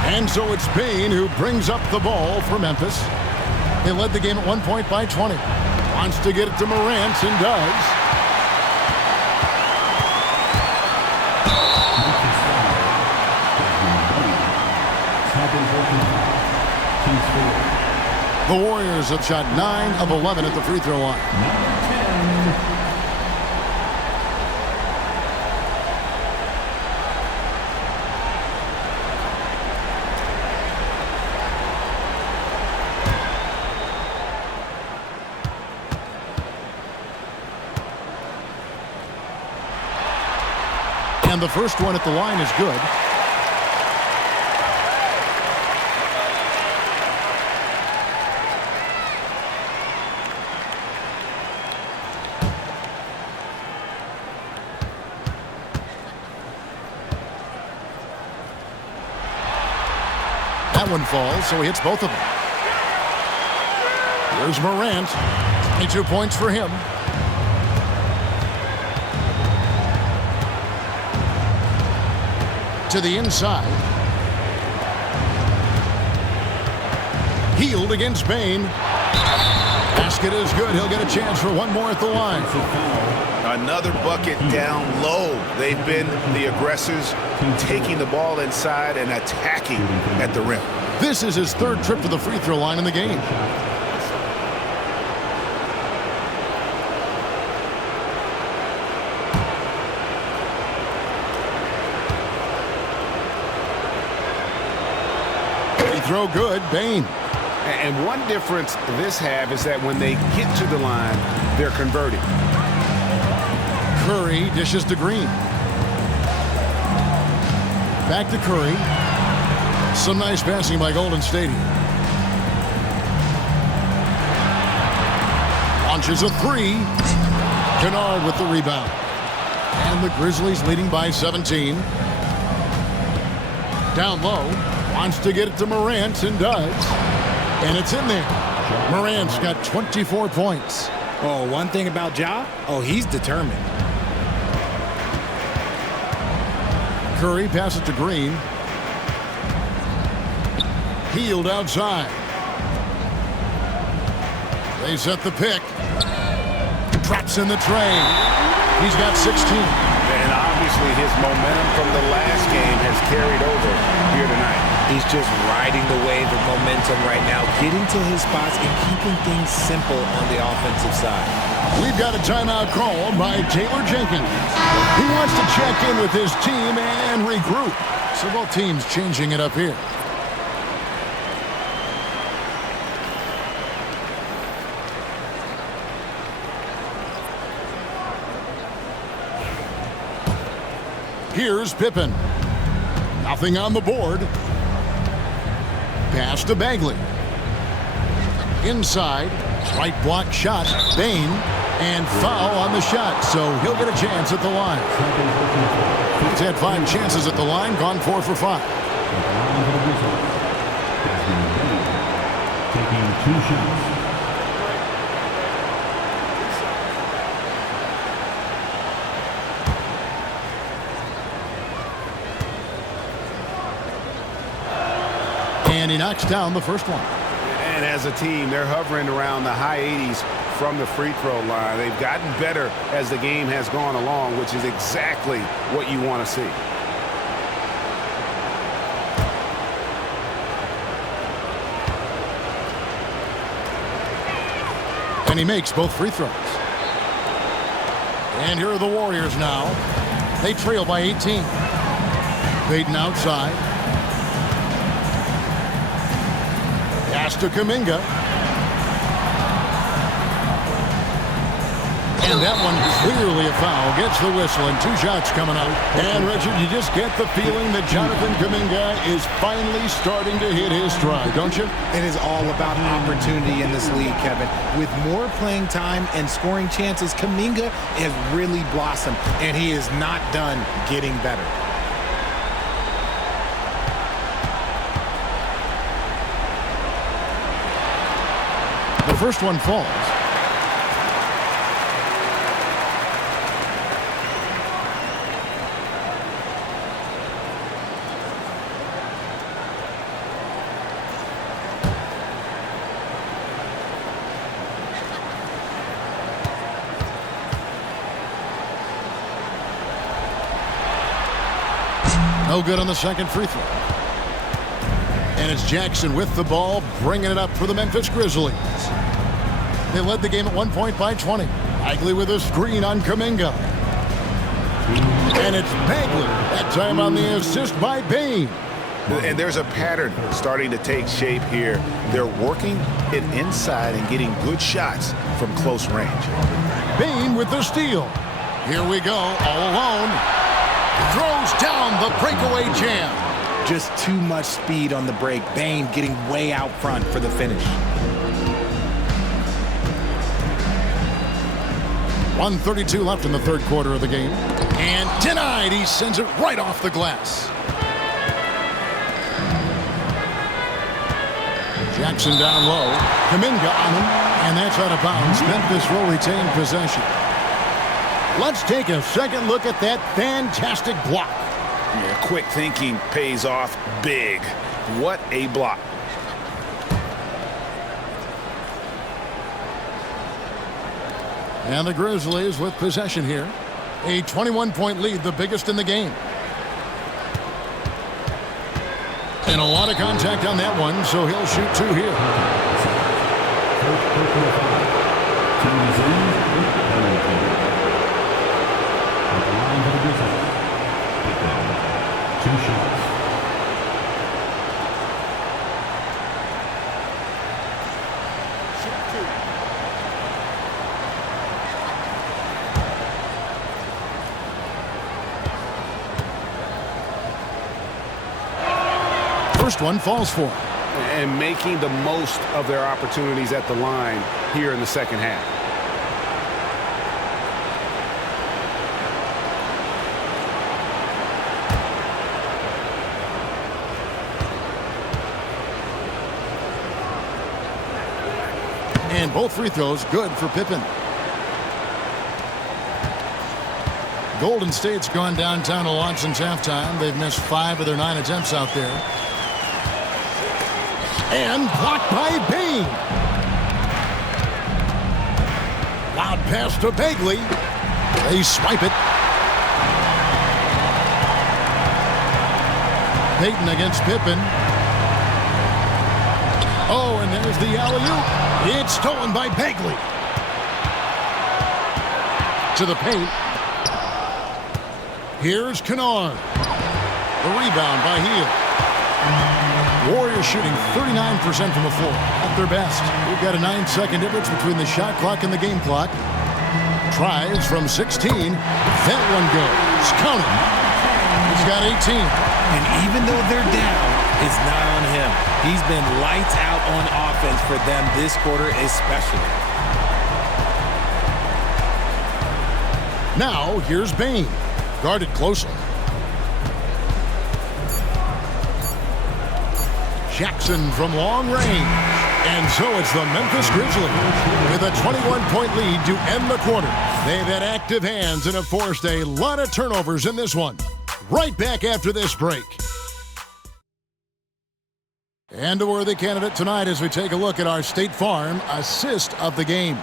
And so it's Bain who brings up the ball for Memphis. They led the game at 1 point by 20. Wants to get it to Morant and does. The Warriors have shot 9 of 11 at the free throw line. And the first one at the line is good. That one falls, so he hits both of them. Here's Morant. 22 points for him. To the inside. Healed against Bain. Basket is good. He'll get a chance for one more at the line. Another bucket down low. They've been the aggressors, taking the ball inside and attacking at the rim. This is his third trip to the free throw line in the game. Throw good, Bain. And one difference this have is that when they get to the line, they're converting. Curry dishes to Green. Back to Curry. Some nice passing by Golden State. Launches a three. Kennard with the rebound. And the Grizzlies leading by 17. Down low. Wants to get it to Morant and does. And it's in there. Morant's got 24 points. Oh, one thing about Ja, he's determined. Curry passes to Green. Healed outside. They set the pick. Drops in the tray. He's got 16. And obviously his momentum from the last game has carried over here tonight. He's just riding the wave of momentum right now, getting to his spots and keeping things simple on the offensive side. We've got a timeout called by Taylor Jenkins. He wants to check in with his team and regroup. So both teams changing it up here. Here's Pippen. Nothing on the board. Pass to Bagley. Inside. Right block shot. Bain. And foul on the shot. So he'll get a chance at the line. He's had 5 chances at the line. Gone 4 for 5. Taking 2 shots. And he knocks down the first one. And as a team, they're hovering around the high 80s from the free throw line. They've gotten better as the game has gone along, which is exactly what you want to see. And he makes both free throws. And here are the Warriors now. They trail by 18. Payton outside. Pass to Kuminga. And that one clearly a foul. Gets the whistle and 2 shots coming out. And Richard, you just get the feeling that Jonathan Kuminga is finally starting to hit his stride, don't you? It is all about opportunity in this league, Kevin. With more playing time and scoring chances, Kuminga has really blossomed, and he is not done getting better. The first one falls. No good on the second free throw. And it's Jackson with the ball, bringing it up for the Memphis Grizzlies. They led the game at 1 point by 20. Bagley with a screen on Kuminga. And it's Bagley, that time on the assist by Bane. And there's a pattern starting to take shape here. They're working it inside and getting good shots from close range. Bane with the steal. Here we go, all alone. Throws down the breakaway jam. Just too much speed on the break. Bane getting way out front for the finish. 1:32 left in the third quarter of the game. And denied. He sends it right off the glass. Jackson down low. Kuminga on him. And that's out of bounds. Memphis will retain possession. Let's take a second look at that fantastic block. Yeah, quick thinking pays off big. What a block. And the Grizzlies with possession here. A 21-point lead, the biggest in the game. And a lot of contact on that one, so he'll shoot two here. Two shots. First one falls for him. And making the most of their opportunities at the line here in the second half. And both free throws good for Pippen. Golden State's gone downtown to launch since halftime. They've missed 5 of their 9 attempts out there. And blocked by Bane. Loud pass to Bagley. They swipe it. Payton against Pippen. Oh, and there's the alley-oop. It's stolen by Bagley. To the paint. Here's Kennard. The rebound by Hield. Warriors shooting 39% from the floor at their best. We've got a 9-second difference between the shot clock and the game clock. Tries from 16. That one goes. Count it. He's got 18. And even though they're down, it's not on him. He's been lights out on offense for them this quarter especially. Now, here's Bane. Guarded closely. Jackson from long range. And so it's the Memphis Grizzlies with a 21-point lead to end the quarter. They've had active hands and have forced a lot of turnovers in this one. Right back after this break. And a worthy candidate tonight as we take a look at our State Farm assist of the game.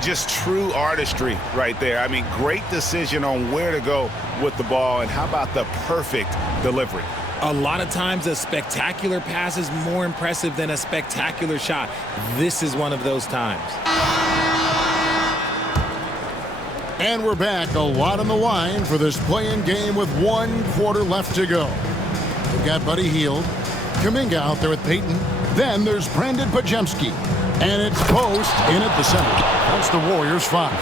Just true artistry right there. I mean, great decision on where to go with the ball, and how about the perfect delivery? A lot of times a spectacular pass is more impressive than a spectacular shot. This is one of those times. And we're back. A lot on the line for this play-in game with 1 quarter left to go. We've got Buddy Hield, Kuminga out there with Payton. Then there's Brandon Pajemski. And it's post in at the center. That's the Warriors' 5.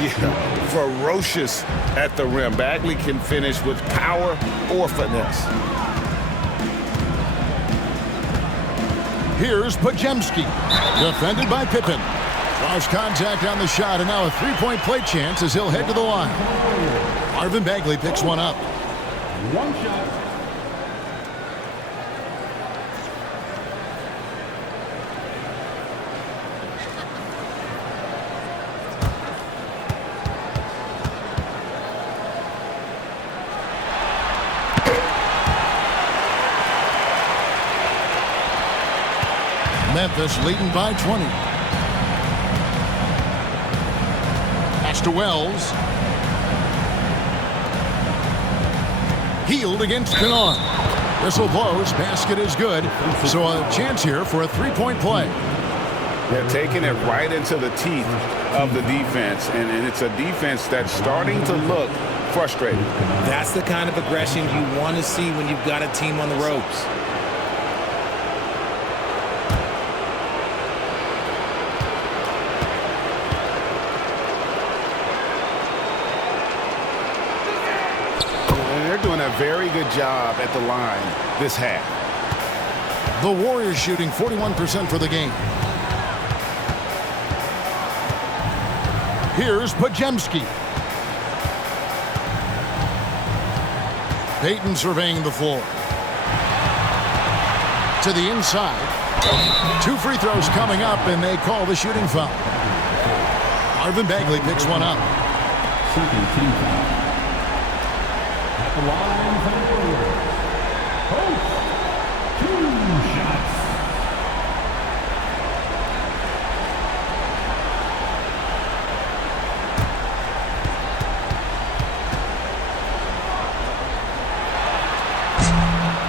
Yeah, ferocious at the rim. Bagley can finish with power or finesse. Here's Pajemski. Defended by Pippen. Lost contact on the shot, and now a 3-point play chance as he'll head to the line. Marvin Bagley picks one up. One shot. Memphis leading by 20. Pass to Wells. Healed against Kennard. Whistle blows. Basket is good. So a chance here for a three-point play. They're taking it right into the teeth of the defense, and it's a defense that's starting to look frustrated. That's the kind of aggression you want to see when you've got a team on the ropes. They're doing a very good job at the line this half. The Warriors shooting 41% for the game. Here's Pajemski. Payton surveying the floor. To the inside. 2 free throws coming up, and they call the shooting foul. Marvin Bagley picks one up. Second team foul. At the line for the Warriors. Post. 2 shots.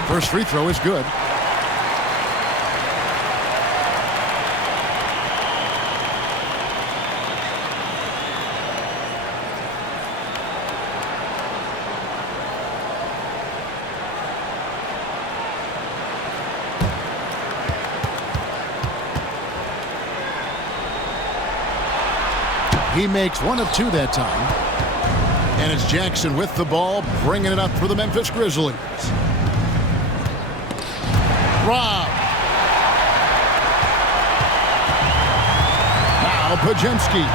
First free throw is good. He makes 1 of 2 that time. And it's Jackson with the ball, bringing it up for the Memphis Grizzlies. Rob. Now Pajemski.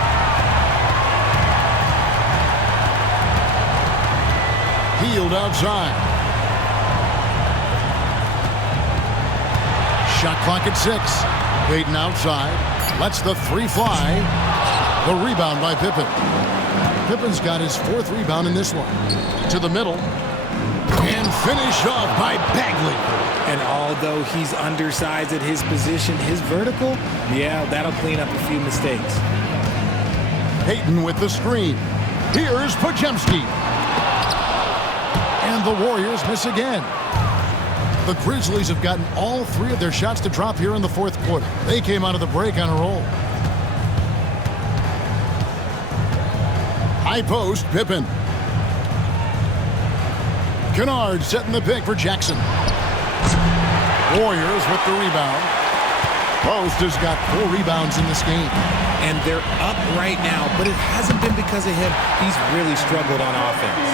Healed outside. Shot clock at 6. Payton outside. Lets the 3 fly. The rebound by Pippen. Pippen's got his 4th rebound in this one. To the middle. And finished off by Bagley. And although he's undersized at his position, his vertical, yeah, that'll clean up a few mistakes. Payton with the screen. Here's Pajemski. And the Warriors miss again. The Grizzlies have gotten all 3 of their shots to drop here in the 4th quarter. They came out of the break on a roll. High post, Pippen. Kennard setting the pick for Jackson. Warriors with the rebound. Post has got 4 rebounds in this game. And they're up right now, but it hasn't been because of him. He's really struggled on offense.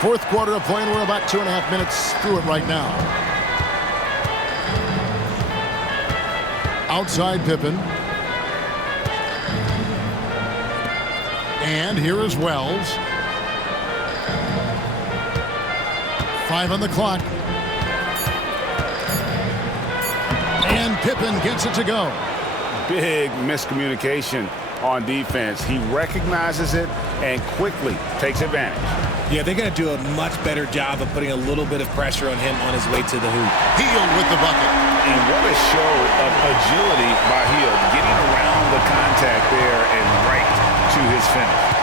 4th quarter of play, and we're about 2.5 minutes through it right now. Outside Pippen. And here is Wells. 5 on the clock. And Pippen gets it to go. Big miscommunication on defense. He recognizes it and quickly takes advantage. Yeah, they're going to do a much better job of putting a little bit of pressure on him on his way to the hoop. Hield with the bucket. And what a show of agility by Hield, getting around the contact there and right to his finish.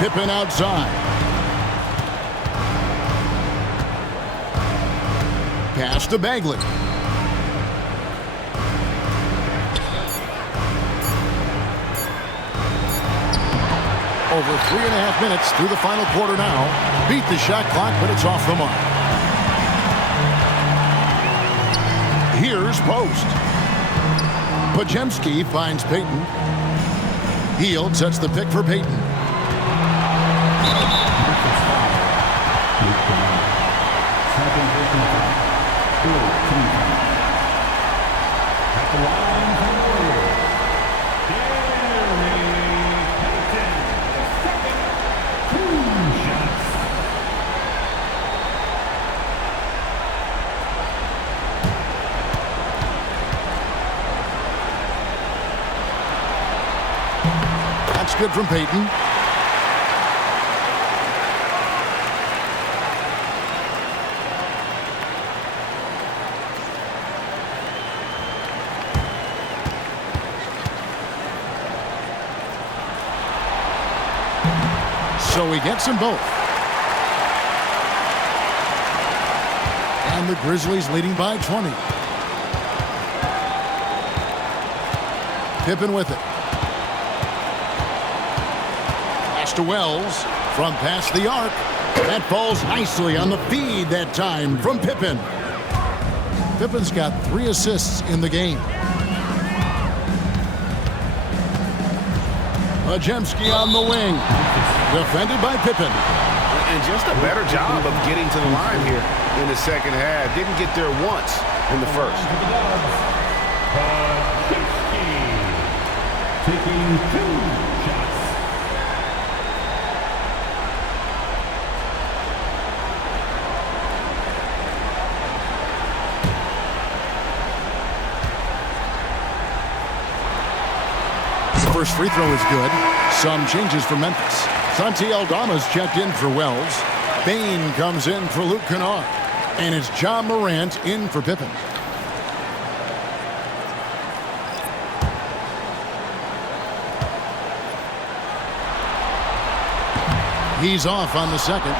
Pippen outside. Pass to Bagley. Over 3.5 minutes through the final quarter now. Beat the shot clock, but it's off the mark. Here's Post. Pajemski finds Payton. Hield sets the pick for Payton. That's good from Payton. So he gets them both. And the Grizzlies leading by 20. Pippen with it. Pass to Wells from past the arc. That falls nicely on the feed that time from Pippen. Pippen's got 3 assists in the game. Pajemski on the wing. Defended by Pippen. And just a better job of getting to the line here in the second half. Didn't get there once in the first. Taking 2 shots. First free throw is good. Some changes for Memphis. Santi Aldama's checked in for Wells. Bain comes in for Luke Kennard. And it's Ja Morant in for Pippen. He's off on the second.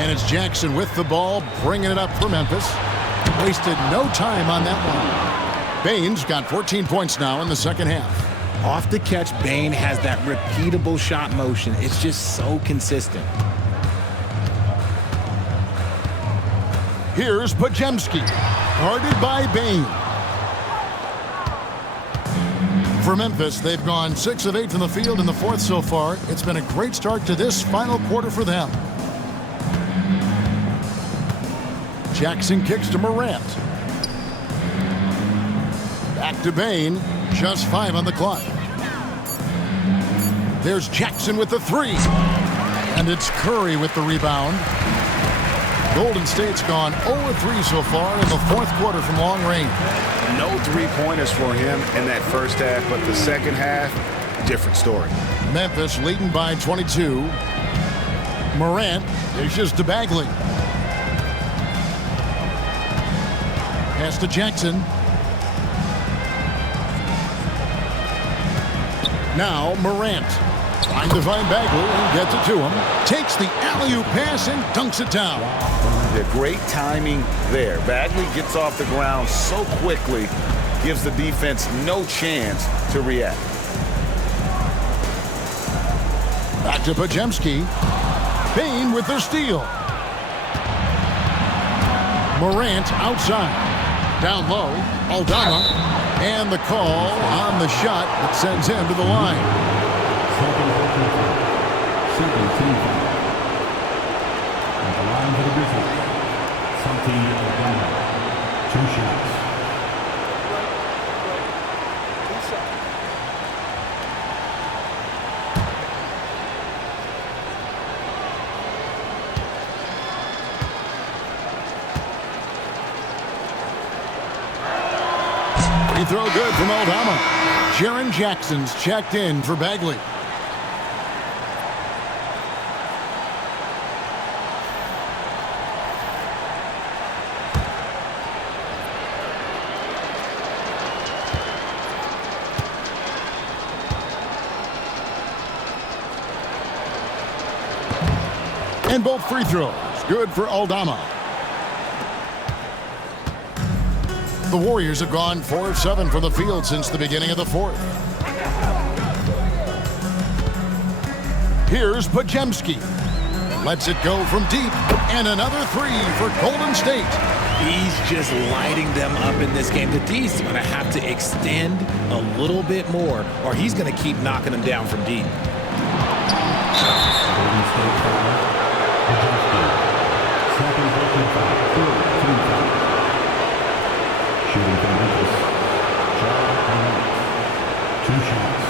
And it's Jackson with the ball, bringing it up for Memphis. Wasted no time on that one. Bain's got 14 points now in the second half. Off the catch, Bain has that repeatable shot motion. It's just so consistent. Here's Pajemski, guarded by Bain. For Memphis, they've gone 6 of 8 from the field in the fourth so far. It's been a great start to this final quarter for them. Jackson kicks to Morant. Back to Bain, just 5 on the clock. There's Jackson with the 3. And it's Curry with the rebound. Golden State's gone 0-3 so far in the fourth quarter from long range. No 3-pointers for him in that first half, but the second half, different story. Memphis leading by 22. Morant dishes to Bagley. Pass to Jackson. Now Morant trying to find Bagley and gets it to him. Takes the alley-oop pass and dunks it down. Yeah, great timing there. Bagley gets off the ground so quickly, gives the defense no chance to react. Back to Pajemski. Bain with their steal. Morant outside. Down low, Aldama, and the call on the shot that sends him to the line. Second team foul. At the line for the Grizzlies. Santi Aldama. 2 shots. Free throw good from Aldama. Jaren Jackson's checked in for Bagley. And both free throws good for Aldama. The Warriors have gone 4 of 7 from the field since the beginning of the fourth. Here's Pajemski. Lets it go from deep. And another 3 for Golden State. He's just lighting them up in this game. The D's going to have to extend a little bit more, or he's going to keep knocking them down from deep. Golden State foul. Pajemski. Second personal foul. Third team foul. Shooting for Memphis. Ja Morant. 2 shots.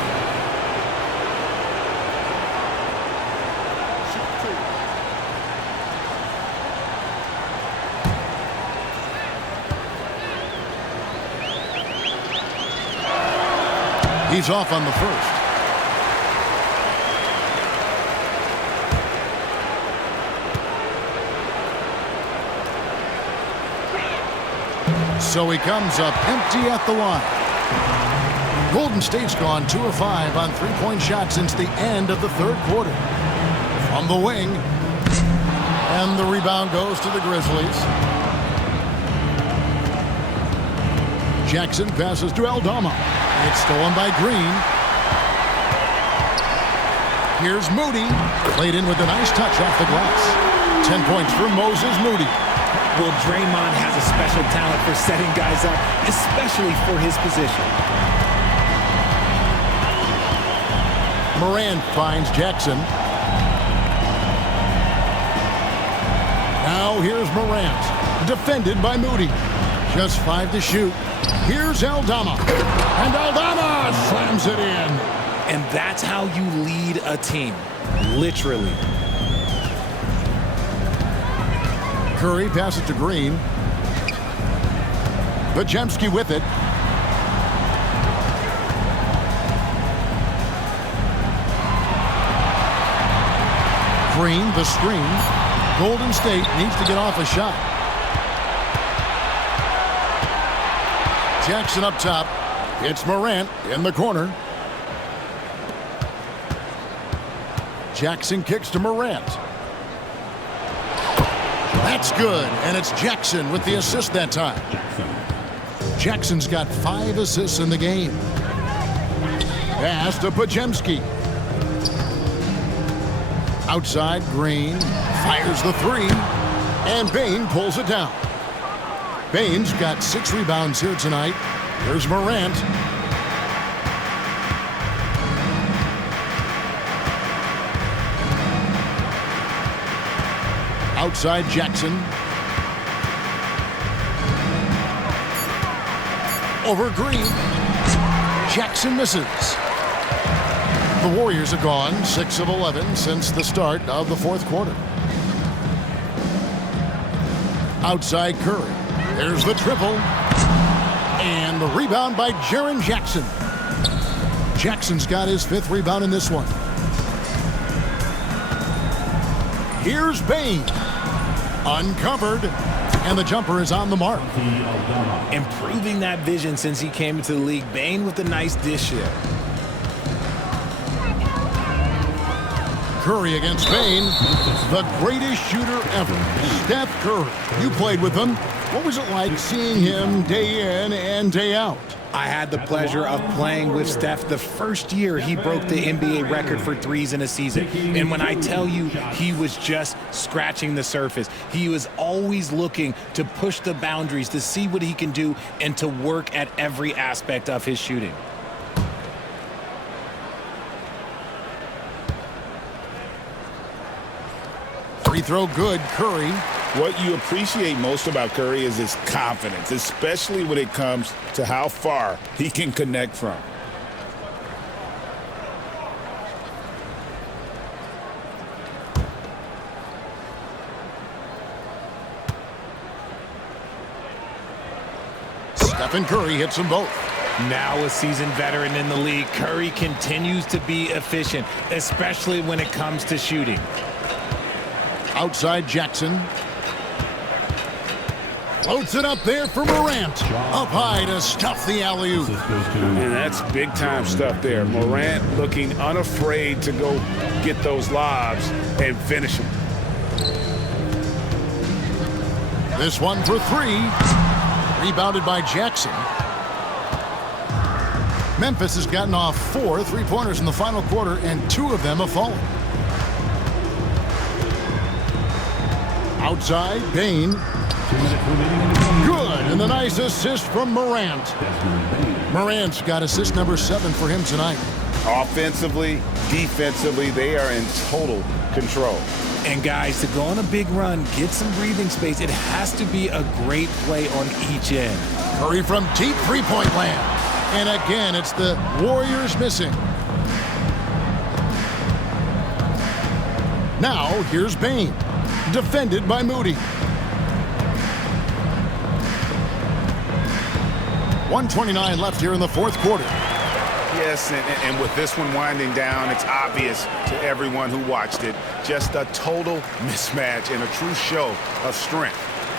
He's off on the first. So he comes up empty at the line. Golden State's gone 2 of 5 on three-point shots since the end of the third quarter. From the wing. And the rebound goes to the Grizzlies. Jackson passes to Aldama. It's stolen by Green. Here's Moody. Played in with a nice touch off the glass. 10 points for Moses Moody. Well, Draymond has a special talent for setting guys up, especially for his position. Morant finds Jackson. Now here's Morant, defended by Moody. Just 5 to shoot. Here's Aldama. And Aldama slams it in. And that's how you lead a team, literally. Curry passes to Green. Podziemski with it. Green, the screen. Golden State needs to get off a shot. Jackson up top. It's Morant in the corner. Jackson kicks to Morant. That's good, and it's Jackson with the assist that time. Jackson's got 5 assists in the game. Pass to Podziemski. Outside, Green fires the 3, and Bane pulls it down. Bane's got 6 rebounds here tonight. Here's Morant. Outside Jackson. Over Green. Jackson misses. The Warriors have gone 6 of 11 since the start of the fourth quarter. Outside Curry. There's the triple. And the rebound by Jaren Jackson. Jackson's got his 5th rebound in this one. Here's Bane. Uncovered. And the jumper is on the mark. Improving that vision since he came into the league. Bane with a nice dish here. Curry against Bane, the greatest shooter ever, Steph Curry. You played with him. What was it like seeing him day in and day out? I had the pleasure of playing with Steph the first year he broke the NBA record for threes in a season. And when I tell you, he was just scratching the surface. He was always looking to push the boundaries, to see what he can do, and to work at every aspect of his shooting. Free throw good, Curry. What you appreciate most about Curry is his confidence, especially when it comes to how far he can connect from. Stephen Curry hits them both. Now a seasoned veteran in the league, Curry continues to be efficient, especially when it comes to shooting. Outside Jackson. Floats it up there for Morant. Up high to stuff the alley-oop. And that's big-time stuff there. Morant looking unafraid to go get those lobs and finish them. This one for 3. Rebounded by Jackson. Memphis has gotten off 4 3-pointers in the final quarter, and 2 of them have fallen. Outside, Bane. Good, and a nice assist from Morant. Morant's got assist number 7 for him tonight. Offensively, defensively, they are in total control. And guys, to go on a big run, get some breathing space, it has to be a great play on each end. Curry from deep three-point land. And again, it's the Warriors missing. Now, here's Bane. Defended by Moody. 1:29 left here in the fourth quarter. Yes, and with this one winding down, it's obvious to everyone who watched it. Just a total mismatch and a true show of strength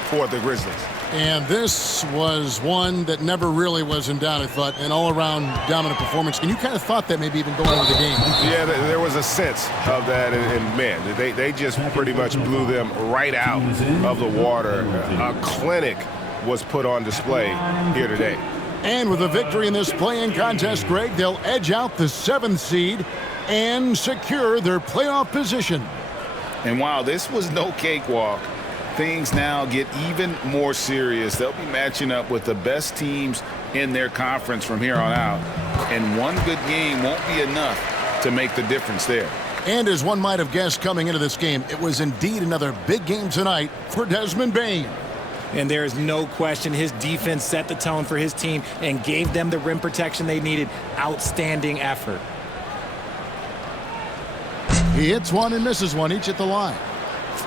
for the Grizzlies. And this was one that never really was in doubt, I thought, an all-around dominant performance. And you kind of thought that maybe even going into the game. Yeah, there was a sense of that, and man, they just pretty much blew them right out of the water. A clinic was put on display here today. And with a victory in this play-in contest, Greg, they'll edge out the 7th seed and secure their playoff position. And while this was no cakewalk, things now get even more serious. They'll be matching up with the best teams in their conference from here on out. And one good game won't be enough to make the difference there. And as one might have guessed coming into this game, it was indeed another big game tonight for Desmond Bane. And there is no question his defense set the tone for his team and gave them the rim protection they needed. Outstanding effort. He hits one and misses one, each at the line.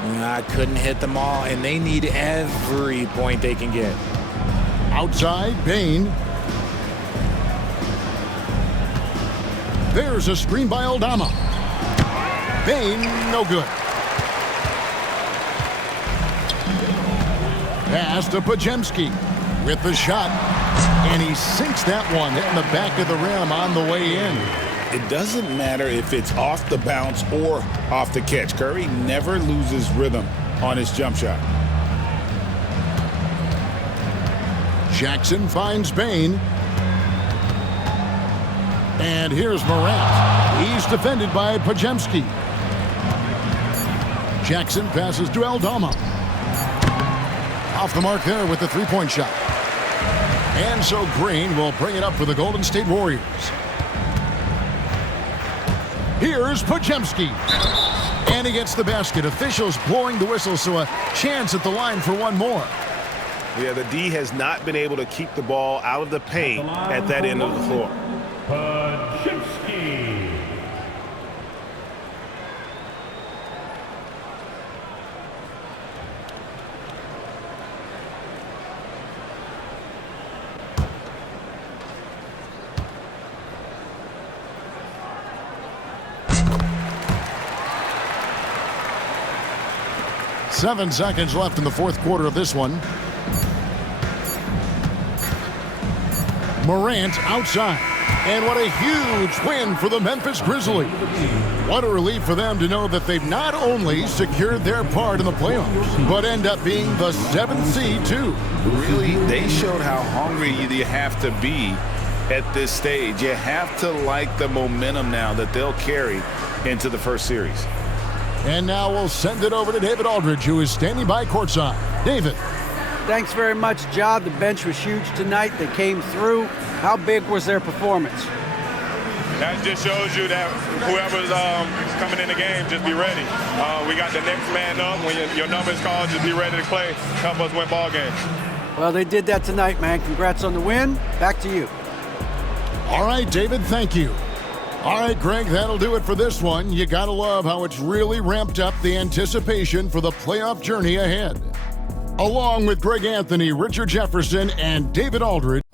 I couldn't hit them all, and they need every point they can get. Outside, Bane. There's a screen by Aldama. Bane, no good. Pass to Pajemski with the shot, and he sinks that one, hitting the back of the rim on the way in. It doesn't matter if it's off the bounce or off the catch. Curry never loses rhythm on his jump shot. Jackson finds Bane. And here's Morant. He's defended by Pajemski. Jackson passes to Aldama. Off the mark there with the three-point shot. And so Green will bring it up for the Golden State Warriors. Here's Pajemski. And he gets the basket. Officials blowing the whistle, so a chance at the line for one more. Yeah, the D has not been able to keep the ball out of the paint at that end of the floor. Pajemski. Seven seconds left in the fourth quarter of this one. Morant outside. And what a huge win for the Memphis Grizzlies. What a relief for them to know that they've not only secured their part in the playoffs, but end up being the 7th seed too. Really, they showed how hungry you have to be at this stage. You have to like the momentum now that they'll carry into the first series. And now we'll send it over to David Aldridge, who is standing by courtside. David. Thanks very much, John. The bench was huge tonight. They came through. How big was their performance? That just shows you that whoever's coming in the game, just be ready. We got the next man up. When your number is called, just be ready to play. Help us win ball games. Well, they did that tonight, man. Congrats on the win. Back to you. All right, David, thank you. All right, Greg, that'll do it for this one. You gotta love how it's really ramped up the anticipation for the playoff journey ahead. Along with Greg Anthony, Richard Jefferson, and David Aldridge.